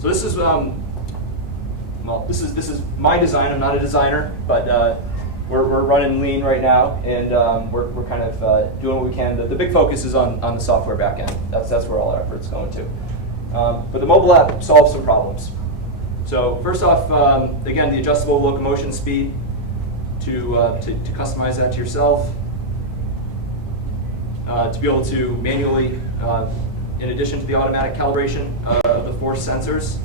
So this is this is my design. I'm not a designer, but we're running lean right now, and we're kind of doing what we can. The big focus is on the software backend. That's where all our effort's going to. But the mobile app solves some problems. So first off, again, the adjustable locomotion speed to customize that to yourself. To be able to manually, in addition to the automatic calibration of the 4 sensors.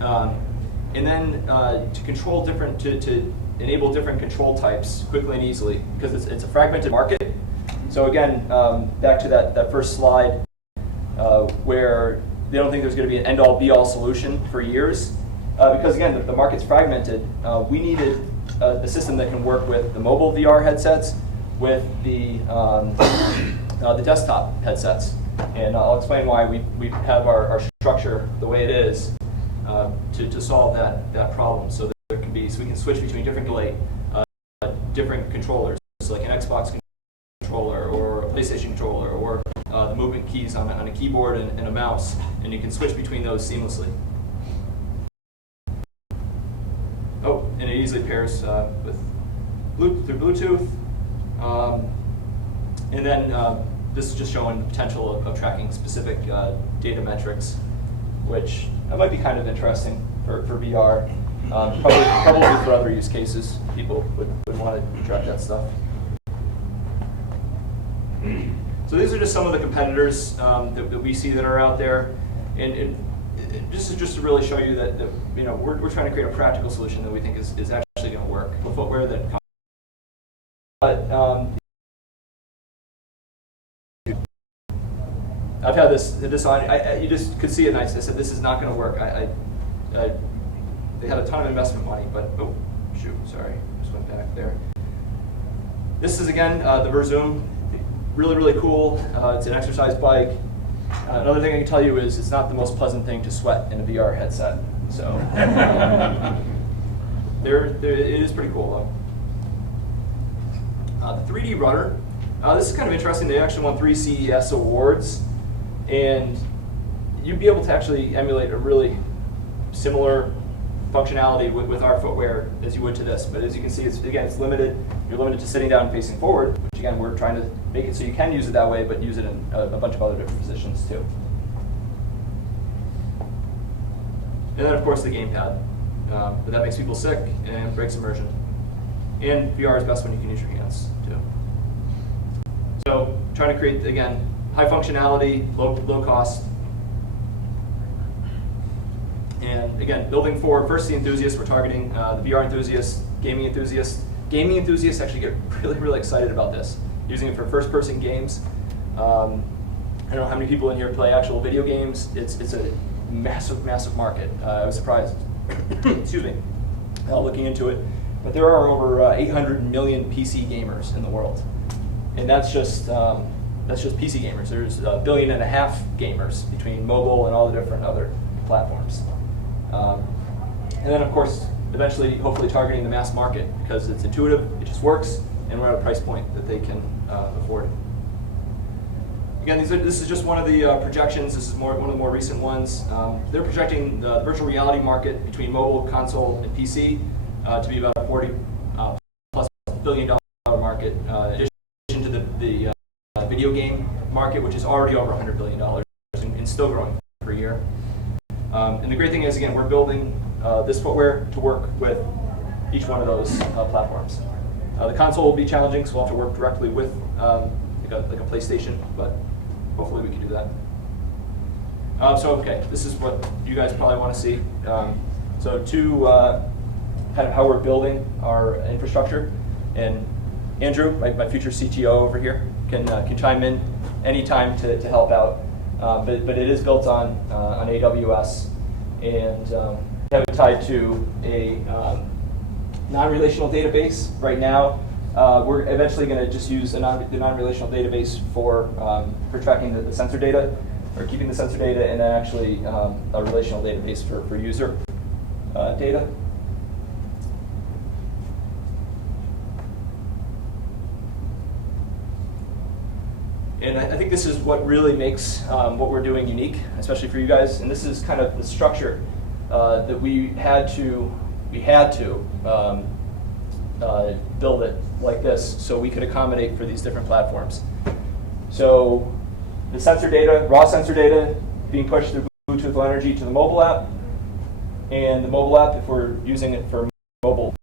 And then to control different, to enable different control types quickly and easily, because it's a fragmented market. So again, back to that first slide, where they don't think there's going to be an end-all be-all solution for years, because again, the market's fragmented. We needed a system that can work with the mobile VR headsets, with the desktop headsets. And I'll explain why we have our structure the way it is to solve that problem. So we can switch between different controllers, so like an Xbox controller or a PlayStation controller, or the movement keys on a keyboard and a mouse, and you can switch between those seamlessly. Oh, and it easily pairs through Bluetooth. And then this is just showing the potential of tracking specific data metrics, which might be kind of interesting for VR. Probably for other use cases, people would want to track that stuff. So these are just some of the competitors that we see that are out there, and just to really show you that we're trying to create a practical solution that we think is actually going to work. The footwear that I've had this on. You just could see it. And I said, this is not going to work. They had a ton of investment money, but oh shoot, sorry, just went back there. This is again the Verzoom. Really cool. It's an exercise bike. Another thing I can tell you is it's not the most pleasant thing to sweat in a VR headset. So it is pretty cool though. The 3D runner. This is kind of interesting. They actually won 3 CES awards, and you'd be able to actually emulate a really similar functionality with our footwear as you would to this. But as you can see, it's limited. You're limited to sitting down and facing forward, which again, we're trying to make it so you can use it that way, but use it in a bunch of other different positions too. And then of course the gamepad. But that makes people sick and breaks immersion. And VR is best when you can use your hands too. So trying to create, again, high functionality, low cost. And again, building for first the enthusiasts. We're targeting the VR enthusiasts, gaming enthusiasts. Gaming enthusiasts actually get really excited about this, using it for first-person games. I don't know how many people in here play actual video games. It's a massive market. I was surprised, excuse me, looking into it. But there are over 800 million PC gamers in the world, and that's just PC gamers. There's 1.5 billion gamers between mobile and all the different other platforms. And then, of course, eventually, hopefully targeting the mass market, because it's intuitive, it just works, and we're at a price point that they can afford. Again, this is just one of the projections. This is one of the more recent ones. They're projecting the virtual reality market between mobile, console, and PC to be about a $40+ billion market, in addition to the video game market, which is already over $100 billion and still growing per year. And the great thing is, again, we're building this footwear to work with each one of those platforms. The console will be challenging, so we'll have to work directly with like a PlayStation, but hopefully we can do that. Okay, this is what you guys probably want to see. So kind of how we're building our infrastructure, and Andrew, my future CTO over here, can chime in anytime to help out. But it is built on AWS, and have it tied to a non-relational database. Right now, we're eventually going to just use the non-relational database for tracking the sensor data, or keeping the sensor data, and then actually a relational database for user data. And I think this is what really makes what we're doing unique, especially for you guys. And this is kind of the structure that we had to build it like this, so we could accommodate for these different platforms. So the sensor data, raw sensor data, being pushed through Bluetooth Low Energy to the mobile app, and the mobile app, if we're using it for mobile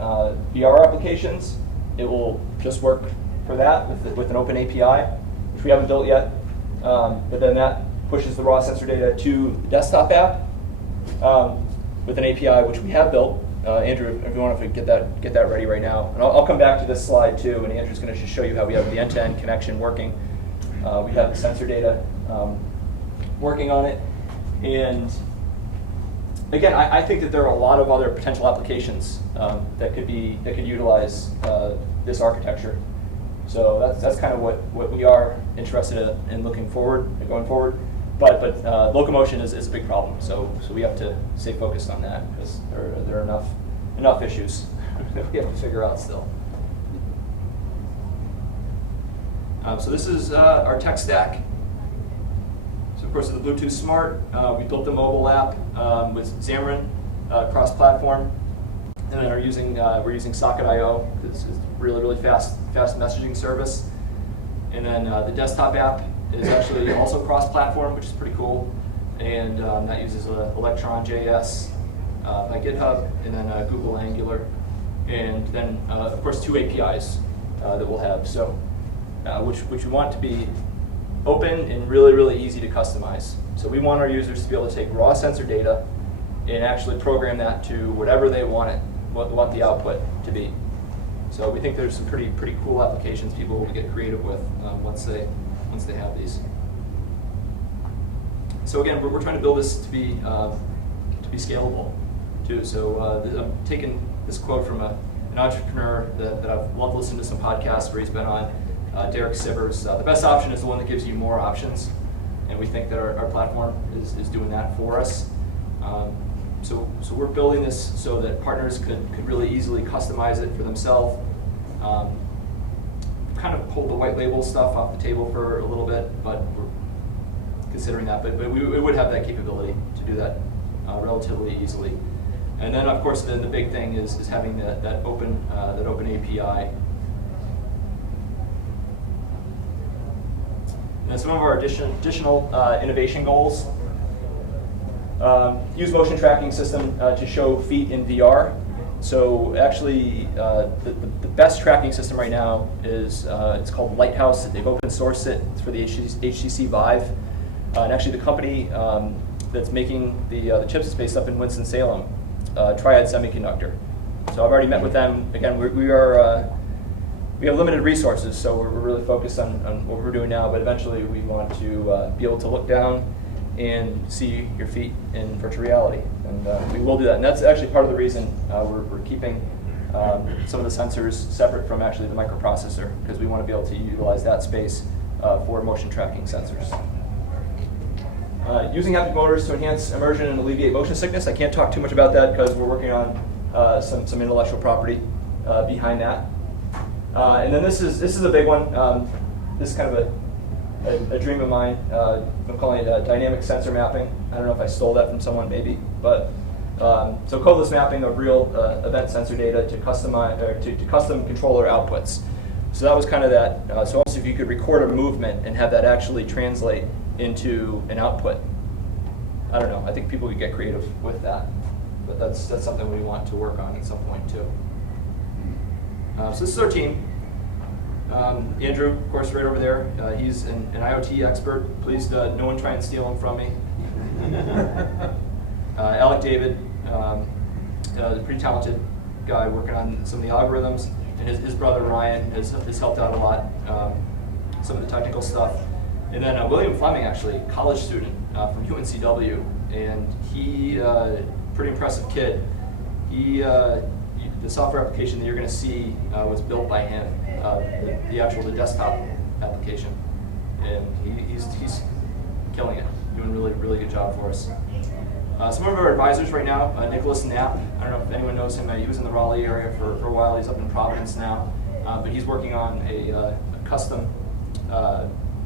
VR applications, it will just work for that with an open API, which we haven't built yet. But then that pushes the raw sensor data to the desktop app with an API which we have built, Andrew, if you want to get that ready right now. And I'll come back to this slide too, and Andrew's going to just show you how we have the end-to-end connection working. We have the sensor data working on it. And again, I think that there are a lot of other potential applications that could utilize this architecture. So that's kind of what we are interested in going forward. But locomotion is a big problem. So we have to stay focused on that because there are enough issues that we have to figure out still. So this is our tech stack. So of course, the Bluetooth Smart, we built the mobile app with Xamarin cross-platform, and then we're using Socket.io. It's really fast messaging service. And then the desktop app is actually also cross-platform, which is pretty cool. And that uses Electron.js by GitHub, and then Google Angular, and then of course 2 APIs that we'll have. So which we want to be open and really easy to customize. So we want our users to be able to take raw sensor data and actually program that to whatever they want the output to be. So we think there's some pretty cool applications people will get creative with once they have these. So again, we're trying to build this to be scalable too. So I'm taking this quote from an entrepreneur that I've loved listening to some podcasts where he's been on, Derek Sivers. The best option is the one that gives you more options, and we think that our platform is doing that for us. So we're building this so that partners could really easily customize it for themselves. Kind of pulled the white label stuff off the table for a little bit, but we're considering that. But we would have that capability to do that relatively easily. And then, of course, then the big thing is having that open API. And some of our additional innovation goals. Use motion tracking system to show feet in VR. So actually, the best tracking system right now is it's called Lighthouse. They've open sourced it. It's for the HTC Vive. And actually, the company that's making the chips is based up in Winston-Salem, Triad Semiconductor. So I've already met with them. Again, we have limited resources, so we're really focused on what we're doing now. But eventually, we want to be able to look down and see your feet in virtual reality, and we will do that. And that's actually part of the reason we're keeping some of the sensors separate from actually the microprocessor, because we want to be able to utilize that space for motion tracking sensors. Using haptic motors to enhance immersion and alleviate motion sickness. I can't talk too much about that because we're working on some intellectual property behind that. And then this is a big one. This is kind of a dream of mine. I'm calling it dynamic sensor mapping. I don't know if I stole that from someone, maybe, but so codeless mapping of real event sensor data to customize or to custom controller outputs. So that was kind of that. So also, if you could record a movement and have that actually translate into an output, I don't know. I think people could get creative with that, but that's something we want to work on at some point too. So this is our team. Andrew, of course, right over there. He's an IoT expert. Please, no one try and steal him from me. Alec David, a pretty talented guy working on some of the algorithms, and his brother Ryan has helped out a lot, some of the technical stuff. And then William Fleming, actually, college student from UNCW, and he, pretty impressive kid. The software application that you're going to see was built by him, the desktop application, and he's killing it, doing really good job for us. Some of our advisors right now, Nicholas Knapp. I don't know if anyone knows him. He was in the Raleigh area for a while. He's up in Providence now, but he's working on a custom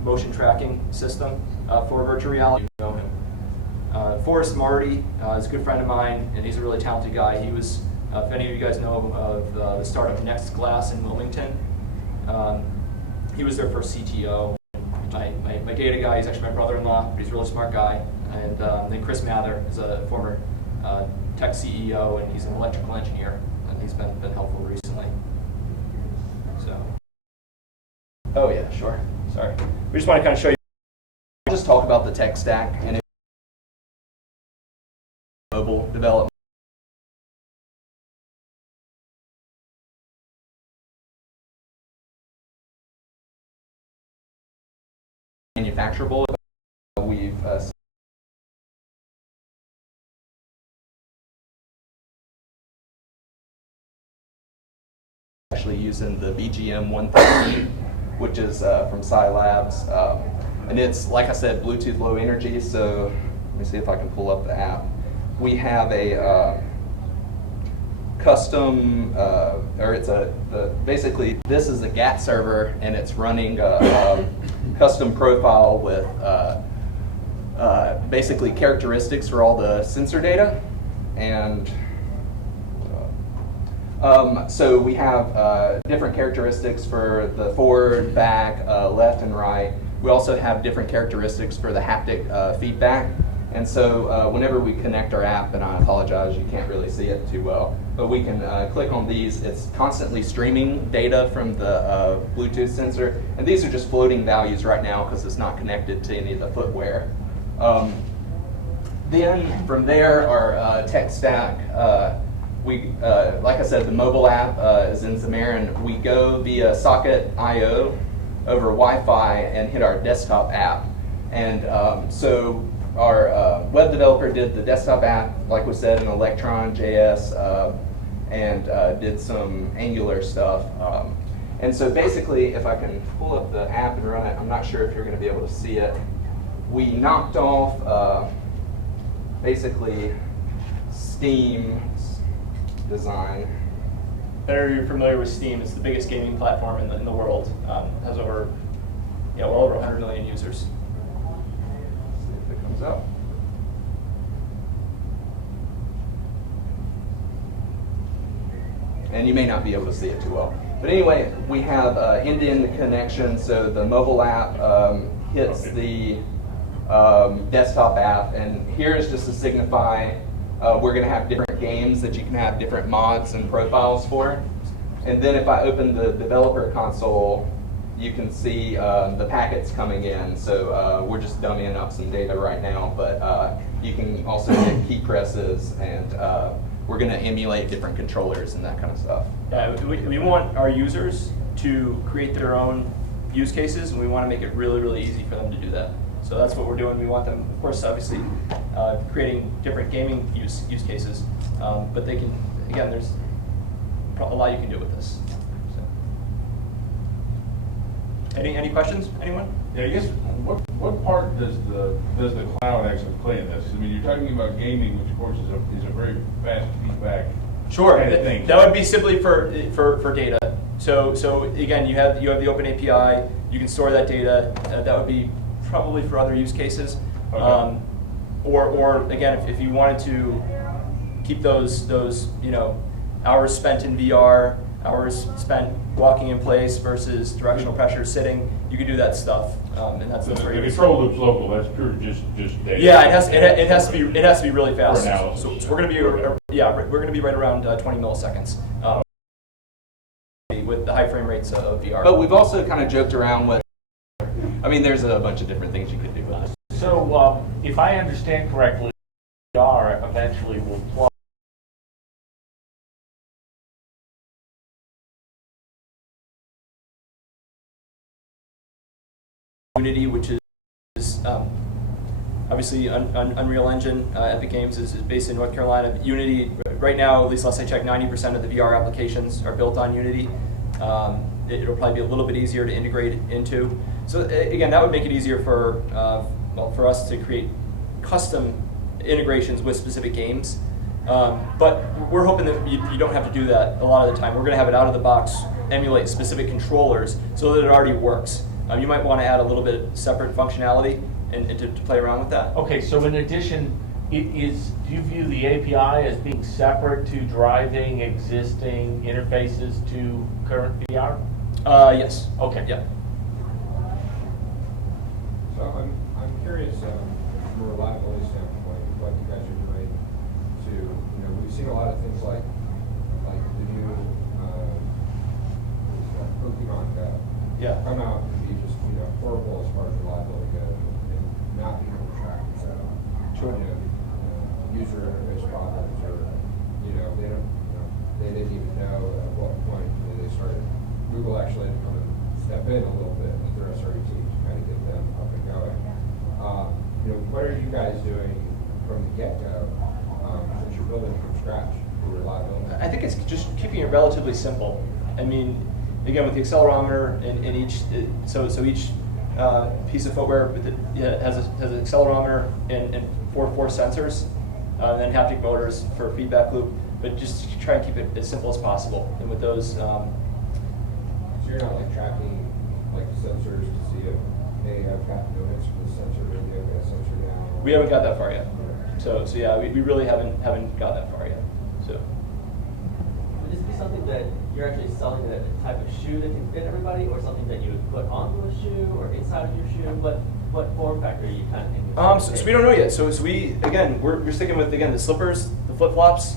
motion tracking system for virtual reality. You know him. Forrest Marty is a good friend of mine, and he's a really talented guy. He was, if any of you guys know of the startup Next Glass in Wilmington, he was their first CTO. My data guy, he's actually my brother-in-law, but he's a really smart guy. And then Chris Mather is a former tech CEO, and he's an electrical engineer, and he's been helpful recently. So, oh yeah, sure. Sorry. We just want to kind of show you. I'll just talk about the tech stack and mobile development. manufacturable. We've actually using the BGM 113, which is from Sci Labs, and it's, like I said, Bluetooth low energy. So let me see if I can pull up the app. We have a custom, or it's basically this is a GAT server, and it's running a custom profile with basically characteristics for all the sensor data. And so we have different characteristics for the forward, back, left, and right. We also have different characteristics for the haptic feedback. And so whenever we connect our app, and I apologize, you can't really see it too well, but we can click on these. It's constantly streaming data from the Bluetooth sensor. And these are just floating values right now because it's not connected to any of the footwear. Then from there, our tech stack, like I said, the mobile app is in Xamarin. We go via Socket IO over Wi-Fi and hit our desktop app. And so our web developer did the desktop app, like we said, in Electron.js, and did some Angular stuff. And so basically, if I can pull up the app and run it, I'm not sure if you're going to be able to see it. We knocked off basically Steam design. Are you familiar with Steam? It's the biggest gaming platform in the world. Has over, well over 100 million users. See if it comes up. And you may not be able to see it too well. But anyway, we have end-to-end connection, so the mobile app hits the desktop app, and here is just to signify we're going to have different games that you can have different mods and profiles for. And then if I open the developer console, you can see the packets coming in. So we're just dummying up some data right now, but you can also get key presses, and we're going to emulate different controllers and that kind of stuff. Yeah, we want our users to create their own use cases, and we want to make it really, really easy for them to do that. So that's what we're doing. We want them, of course, obviously, creating different gaming use cases, but they can, again, there's a lot you can do with this. So. Any questions? Anyone? Yeah, I guess what part does the cloud actually play in this? I mean, you're talking about gaming, which of course is a very fast feedback. Sure. Kind of thing. That would be simply for data. So again, you have the open API. You can store that data. That would be probably for other use cases. Okay. Or again, if you wanted to keep those hours spent in VR, hours spent walking in place versus directional pressure sitting, you could do that stuff. And that's The very control loop's local. That's pure just data. Yeah, it has to be really fast. For analysis. So we're going to be right around 20 milliseconds with the high frame rates of VR. But we've also kind of joked around with, I mean, there's a bunch of different things you could do with this. So if I understand correctly, VR eventually will plug Unity, which is obviously Unreal Engine. Epic Games is based in North Carolina. Unity, right now, at least last I checked, 90% of the VR applications are built on Unity. It'll probably be a little bit easier to integrate into. So again, that would make it easier for us to create custom integrations with specific games. But we're hoping that you don't have to do that a lot of the time. We're going to have it out of the box, emulate specific controllers so that it already works. You might want to add a little bit of separate functionality and to play around with that. Okay, so in addition, do you view the API as being separate to driving existing interfaces to current VR? Yes. Okay. Yeah. So I'm curious from a reliability standpoint, what you guys are doing to, we've seen a lot of things like the new Pokemon Go come out and be just, horrible as far as reliability goes and not being able to track it. So, user interface problems or, they didn't even know at what point they started. Google actually had to come and step in a little bit with their SRET to kind of get them up and what are you guys doing from the get-go, since you're building from scratch for reliability? I think it's just keeping it relatively simple. I mean, again, with the accelerometer in each, so each piece of footwear has an accelerometer and four sensors, and then haptic motors for a feedback loop. But just try and keep it as simple as possible. And with those, So you're not like tracking like sensors to see if, hey, I've got no hits for the sensor, maybe I've got a sensor down. we haven't got that far yet. So yeah, we really haven't got that far yet. So. Would this be something that you're actually selling, a type of shoe that can fit everybody, or something that you would put onto a shoe or inside of your shoe? What form factor are you kind of thinking? So we don't know yet. So we, again, we're sticking with, again, the slippers, the flip-flops,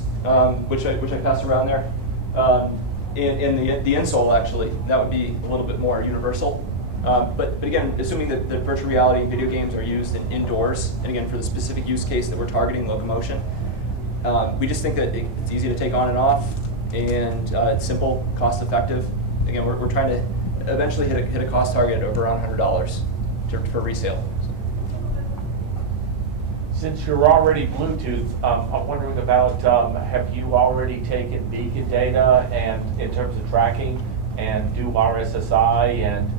which I passed around there, and the insole, actually. That would be a little bit more universal. But again, assuming that the virtual reality video games are used indoors, and again, for the specific use case that we're targeting, locomotion, we just think that it's easy to take on and off, and it's simple, cost-effective. Again, we're trying to eventually hit a cost target of around $100 for resale. Since you're already Bluetooth, I'm wondering about, have you already taken beacon data and in terms of tracking and do RSSI and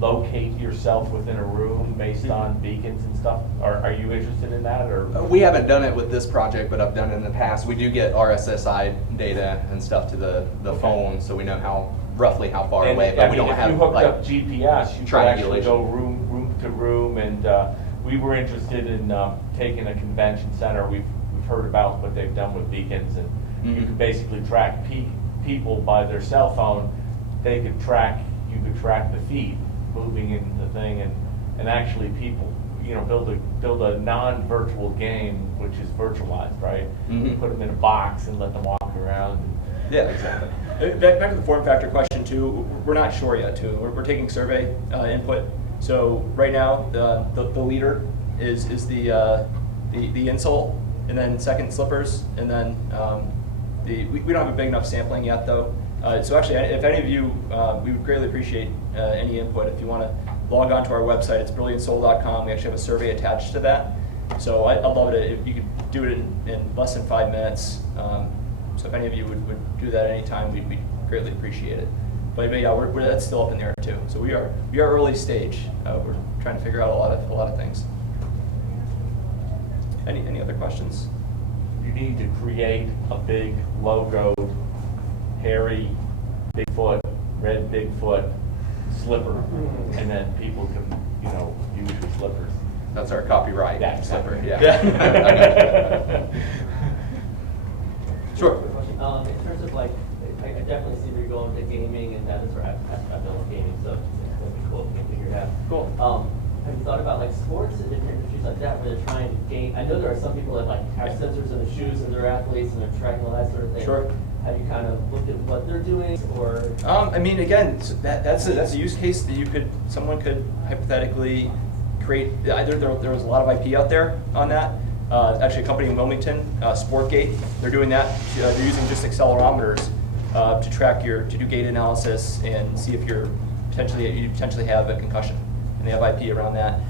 locate yourself within a room based on beacons and stuff? Are you interested in that, or? We haven't done it with this project, but I've done it in the past. We do get RSSI data and stuff to the phone, so we know roughly how far away. But we don't have, if you hooked like, up GPS, you could actually go room to room, and we were interested in taking a convention center. We've heard about what they've done with beacons, and you could basically track people by their cell phone. You could track the feet moving in the thing, and actually people, build a non-virtual game which is virtualized, right? Put them in a box and let them walk around. Yeah, exactly. Back to the form factor question too. We're not sure yet too. We're taking survey input. So right now the leader is the insole, and then second slippers, and then we don't have a big enough sampling yet though. So actually, if any of you, we would greatly appreciate any input. If you want to log on to our website, it's brilliantsole.com. We actually have a survey attached to that. So I'd love it if you could do it in less than 5 minutes. So if any of you would do that at any time, we'd greatly appreciate it. But yeah, that's still up in the air too. So we are early stage. We're trying to figure out a lot of things. Any other questions? You need to create a big logo, hairy Bigfoot, red Bigfoot slipper, and then people can use your slippers. That's our copyright slipper. Yeah. Sure. In terms of I definitely see where you're going to gaming, and that is where I built gaming, so it's going to be cool to get figured out. Cool. Have you thought about sports and different industries like that where they're trying to gain? I know there are some people that have sensors in the shoes and they're athletes and they're tracking all that sort of thing. Sure. Have you kind of looked at what they're doing, or? I mean, again, that's a use case that someone could hypothetically create. There was a lot of IP out there on that. Actually, a company in Wilmington, Sportgate, they're doing that. They're using just accelerometers to track to do gait analysis and see if you potentially have a concussion, and they have IP around that.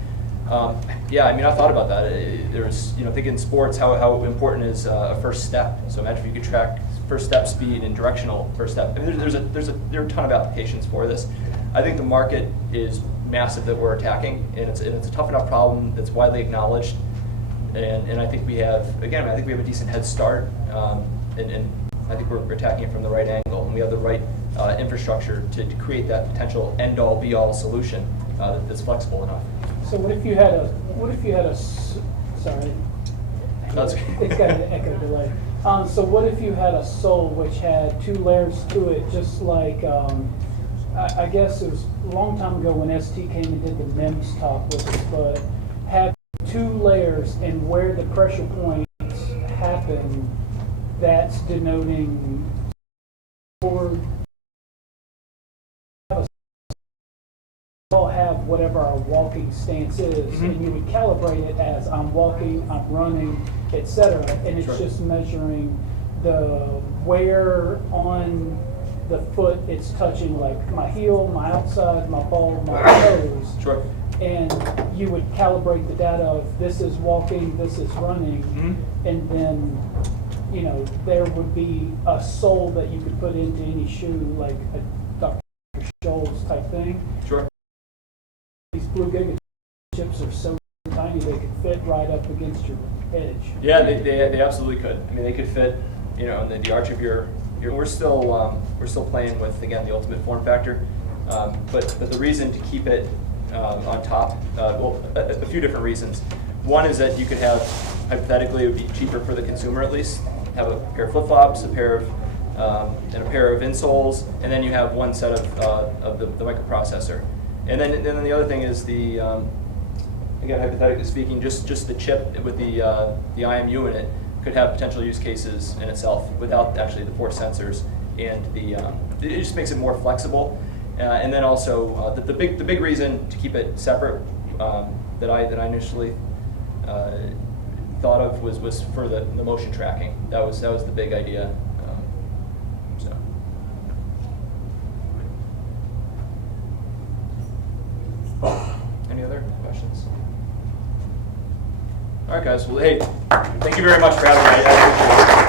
Yeah, I mean, I thought about that. There's, thinking sports, how important is a first step. So imagine if you could track first step speed and directional first step. I mean, there are a ton of applications for this. I think the market is massive that we're attacking, and it's a tough enough problem that's widely acknowledged. And I think we have a decent head start, and I think we're attacking it from the right angle, and we have the right infrastructure to create that potential end-all, be-all solution that's flexible enough. So what if you had a sorry, That's it's got an echo delay. So what if you had a sole which had 2 layers to it, just like I guess it was a long time ago when ST came and did the MEMS talk with us, but have 2 layers, and where the pressure points happen, that's denoting forward. All have whatever our walking stance is, and you would calibrate it as I'm walking, I'm running, etc. And it's just measuring the wear on the foot, it's touching like my heel, my outside, my ball, my toes. Sure. And you would calibrate the data of this is walking, this is running, and then, you know, there would be a sole that you could put into any shoe, like a Dr. Scholl's type thing. Sure. These blue giga chips are so tiny they could fit right up against your edge. Yeah, they absolutely could. I mean, they could fit, you know, in the arch of your. We're still playing with, again, the ultimate form factor, but the reason to keep it on top, well, a few different reasons. One is that you could have, hypothetically, it would be cheaper for the consumer at least, have a pair of flip-flops, a pair of insoles, and then you have one set of the microprocessor. And then the other thing is the, again, hypothetically speaking, just the chip with the IMU in it could have potential use cases in itself without actually the force sensors, and it just makes it more flexible. And then also the big reason to keep it separate that I initially thought of was for the motion tracking. That was the big idea. So. Any other questions? All right, guys. Well, hey, thank you very much for having me. I appreciate it.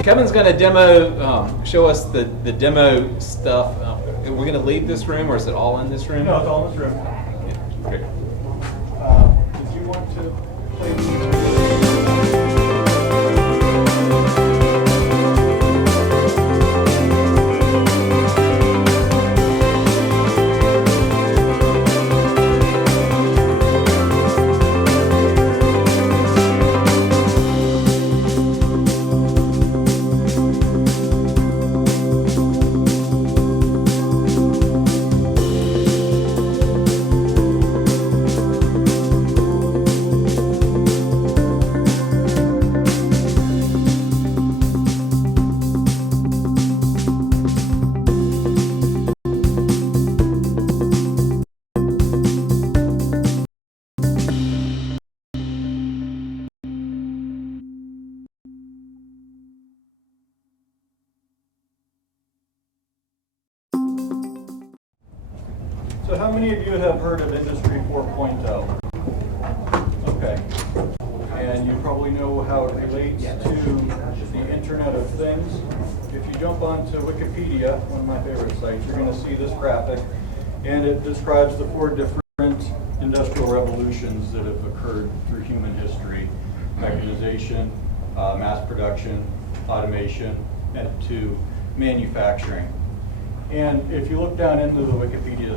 Kevin's going to demo, show us the demo stuff. We're going to leave this room, or is it all in this room? No, it's all in this room. Yeah. Okay. Did you want to play? So how many of you have heard of Industry 4.0? Okay. And you probably know how it relates to the Internet of Things. If you jump onto Wikipedia, one of my favorite sites, you're going to see this graphic, and it describes the 4 different industrial revolutions that have occurred through human history: mechanization, mass production, automation, and to manufacturing. And if you look down into the Wikipedia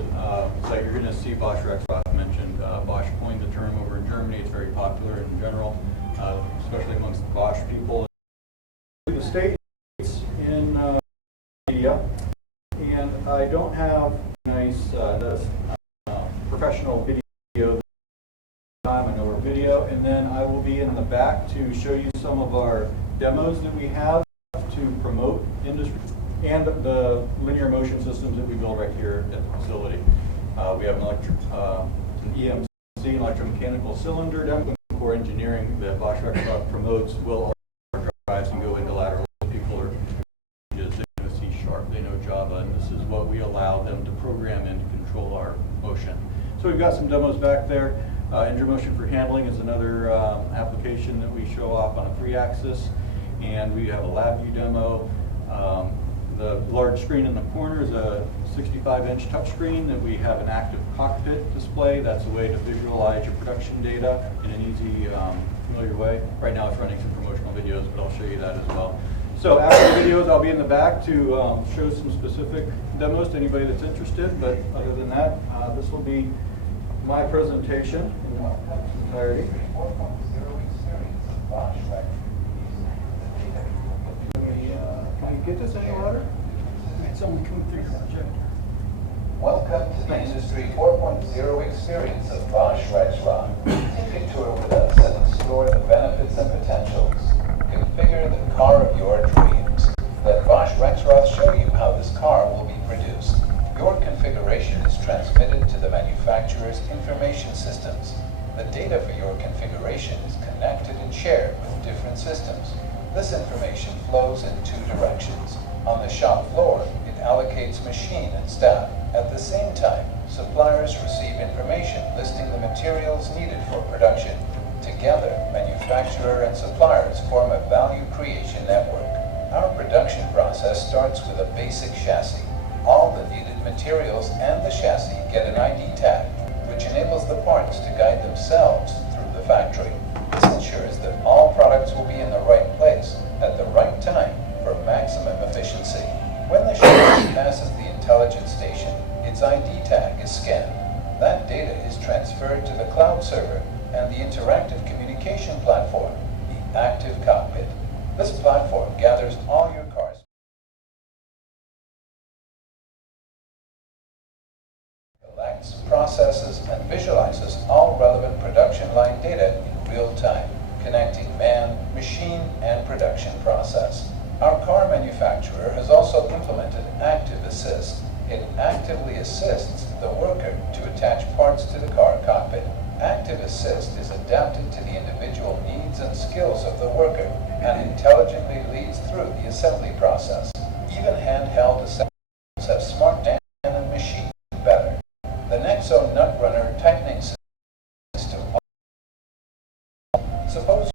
site, you're going to see Bosch Rexroth mentioned. Bosch coined the term over in Germany. It's very popular in general, especially amongst the Bosch people. The States in media, and I don't have nice professional video. I know we're video, and then I will be in the back to show you some of our demos that we have to promote industry, and the linear motion systems that we build right here at the facility. We have an EMC, electromechanical cylinder demo. Core engineering that Bosch Rexroth promotes will all drives and go into lateral. People are just, they know C#, they know Java, and this is what we allow them to program in to control our motion. So we've got some demos back there. Intermotion for handling is another application that we show off on a 3-axis, and we have a LabVIEW demo. The large screen in the corner is a 65-inch touchscreen that we have an active cockpit display. That's a way to visualize your production data in an easy, familiar way. Right now it's running some promotional videos, but I'll show you that as well. So after the videos, I'll be in the back to show some specific demos to anybody that's interested. But other than that, this will be my presentation in its entirety. Can you get this any louder? It's only coming through your projector. Welcome to the Industry 4.0 experience of Bosch Rexroth. Take a tour with us and explore the benefits and potentials. Configure the car of your dreams. Let Bosch Rexroth show you how this car will be produced. Your configuration is transmitted to the manufacturer's information systems. The data for your configuration is connected and shared with different systems. This information flows in two directions. On the shop floor, it allocates machine and staff. At the same time, suppliers receive information listing the materials needed for production. Together, manufacturer and suppliers form a value creation network. Our production process starts with a basic chassis. All the needed materials and the chassis get an ID tag, which enables the parts to guide themselves through the factory. This ensures that all products will be in the right place at the right time for maximum efficiency. When the chassis passes the intelligence station, its ID tag is scanned. That data is transferred to the cloud server and the interactive communication platform, the active cockpit. This platform gathers all your cars, collects, processes, and visualizes all relevant production line data in real time, connecting man, machine, and production process. Our car manufacturer has also implemented Active Assist. It actively assists the worker to attach parts to the car cockpit. Active Assist is adapted to the individual needs and skills of the worker and intelligently leads through the assembly process. Even handheld assemblies have smart Dan and machine better. The Nexo nut runner tightening system. Suppose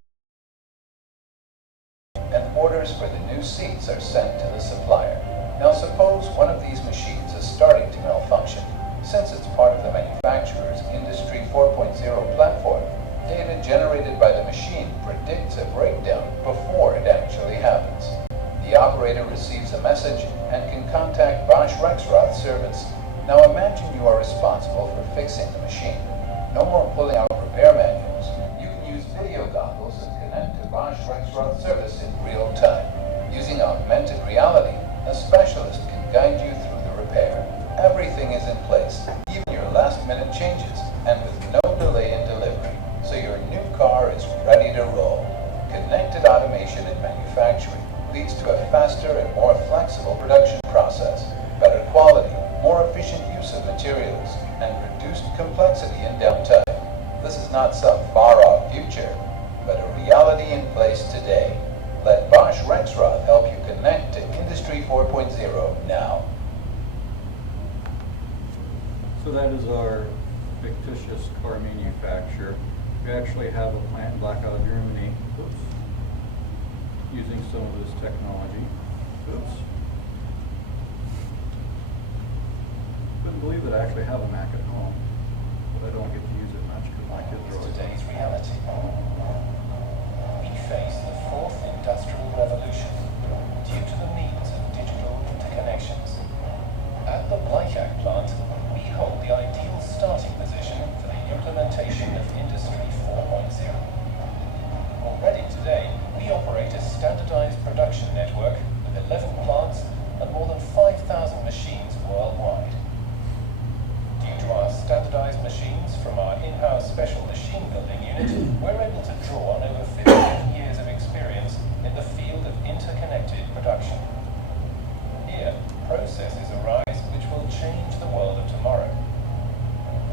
and orders for the new seats are sent to the supplier. Now suppose one of these machines is starting to malfunction. Since it's part of the manufacturer's Industry 4.0 platform, data generated by the machine predicts a breakdown before it actually happens. The operator receives a message and can contact Bosch Rexroth service. Now imagine you are responsible for fixing the machine. No more pulling out repair manuals. You can use video goggles and connect to Bosch Rexroth service in real time. Using augmented reality, a specialist can guide you through the repair. Everything is in place, even your last-minute changes, and with no delay in delivery, so your new car is ready to roll. Connected automation in manufacturing leads to a faster and more flexible production process, better quality, more efficient use of materials, and reduced complexity in downtime. This is not some far-off future, but a reality in place today. Let Bosch Rexroth help you connect to Industry 4.0 now. So that is our fictitious car manufacturer. We actually have a plant in Blackout, Germany, using some of this technology. Couldn't believe that I actually have a Mac at home, but I don't get to use it much because my kids are always Today's reality. We face the fourth industrial revolution due to the means of digital interconnections. At the Blackout plant, we hold the ideal starting position for the implementation of Industry 4.0. Already today, we operate a standardized production network with 11 plants and more than 5,000 machines worldwide. Due to our standardized machines from our in-house special machine building unit, we're able to draw on over 15 years of experience in the field of interconnected production. Here, processes arise which will change the world of tomorrow.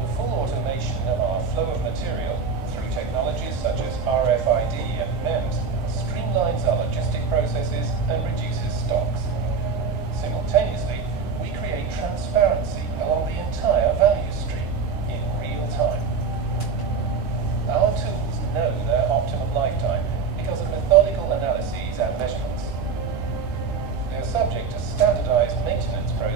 The full automation of our flow of material through technologies such as RFID and MEMS streamlines our logistic processes and reduces stocks. Simultaneously, we create transparency along the entire value stream in real time. Our tools know their optimum lifetime because of methodical analyses and measurements. They are subject to standardized maintenance processes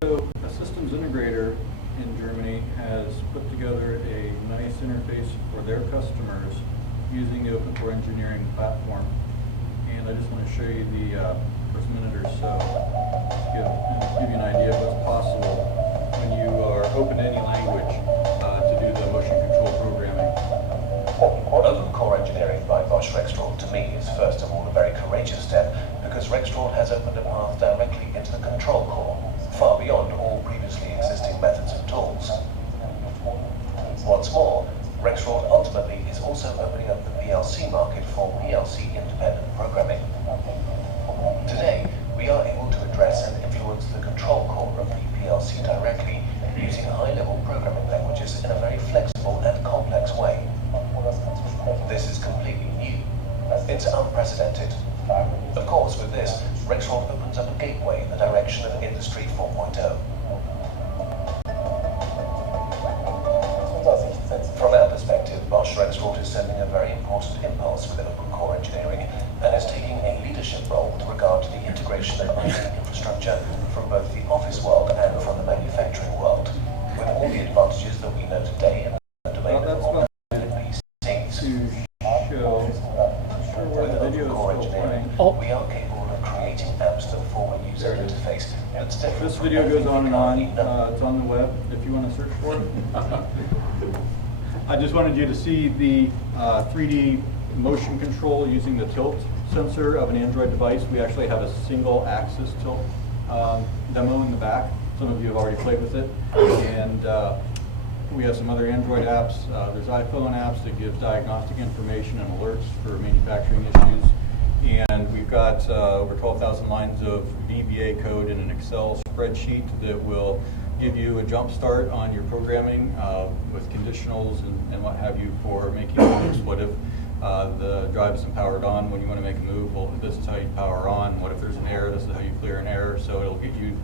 So a systems integrator in Germany has put together a nice interface for their customers using the Open Core Engineering platform. And I just want to show you the first minute or so to give you an idea of what's possible when you are open to any language to do the motion control programming. Open Core Engineering by Bosch Rexroth to me is first of all a very courageous step because Rexroth has opened a path directly into the control core, far beyond all previously existing methods and tools. What's more, Rexroth ultimately is also opening up the PLC market for PLC-independent programming. Today, we are able to address and influence the control core of the PLC directly using high-level programming languages in a very flexible and complex way. This is completely new. It's unprecedented. Of course, with this, Rexroth opens up a gateway in the direction of Industry 4.0. From our perspective, Bosch Rexroth is sending a very important impulse with Open Core Engineering and is taking a leadership role with regard to the integration of IT infrastructure from both the office world and from the manufacturing world, with all the advantages that we know today in the domain of PCs. With Open Core Engineering, we are capable of creating apps that form a user interface that's different. This video goes on and on. It's on the web if you want to search for it. I just wanted you to see the 3D motion control using the tilt sensor of an Android device. We actually have a single axis tilt demo in the back. Some of you have already played with it. And we have some other Android apps. There's iPhone apps that give diagnostic information and alerts for manufacturing issues. And we've got over 12,000 lines of VBA code in an Excel spreadsheet that will give you a jump start on your programming with conditionals and what have you for making moves. What if the drive isn't powered on when you want to make a move? Well, this is how you power on. What if there's an error? This is how you clear an error. So it'll get you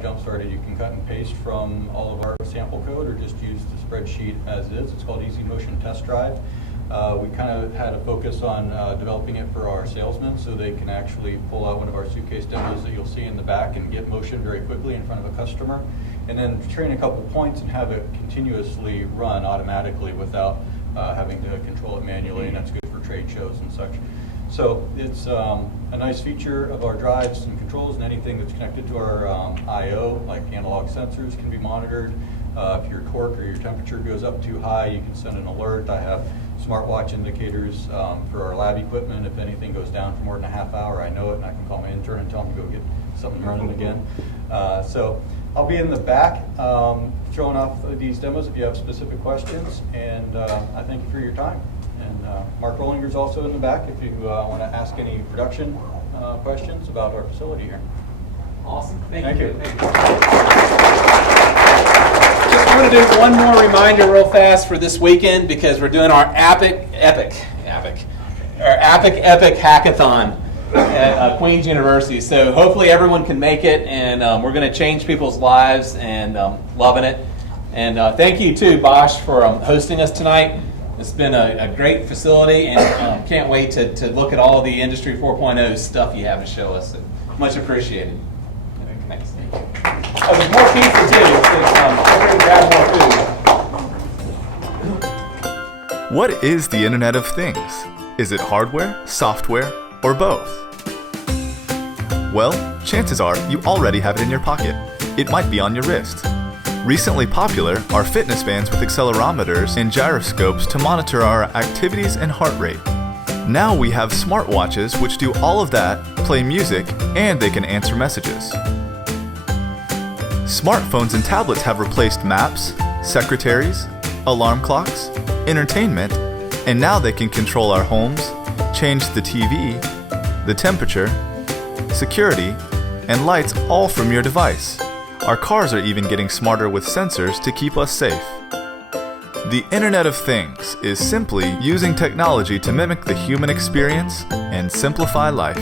jump started. You can cut and paste from all of our sample code or just use the spreadsheet as is. It's called Easy Motion Test Drive. We kind of had a focus on developing it for our salesmen so they can actually pull out one of our suitcase demos that you'll see in the back and get motion very quickly in front of a customer, and then train a couple points and have it continuously run automatically without having to control it manually, and that's good for trade shows and such. So it's a nice feature of our drives and controls, and anything that's connected to our I/O, like analog sensors, can be monitored. If your torque or your temperature goes up too high, you can send an alert. I have smartwatch indicators for our lab equipment. If anything goes down for more than a half hour, I know it, and I can call my intern and tell him to go get something running again. So I'll be in the back showing off these demos if you have specific questions, and I thank you for your time. And Mark Rollinger's also in the back if you want to ask any production questions about our facility here. Awesome. Thank you. Just want to do one more reminder real fast for this weekend because we're doing our epic hackathon at Queen's University. So hopefully everyone can make it, and we're going to change people's lives, and loving it. And thank you to Bosch for hosting us tonight. It's been a great facility, and can't wait to look at all the Industry 4.0 stuff you have to show us. So much appreciated. Thanks. Thank you. Oh, there's more pizza too. Grab more food. What is the Internet of Things? Is it hardware, software, or both? Well, chances are you already have it in your pocket. It might be on your wrist. Recently popular are fitness bands with accelerometers and gyroscopes to monitor our activities and heart rate. Now we have smartwatches which do all of that, play music, and they can answer messages. Smartphones and tablets have replaced maps, secretaries, alarm clocks, entertainment, and now they can control our homes, change the TV, the temperature, security, and lights all from your device. Our cars are even getting smarter with sensors to keep us safe. The Internet of Things is simply using technology to mimic the human experience and simplify life.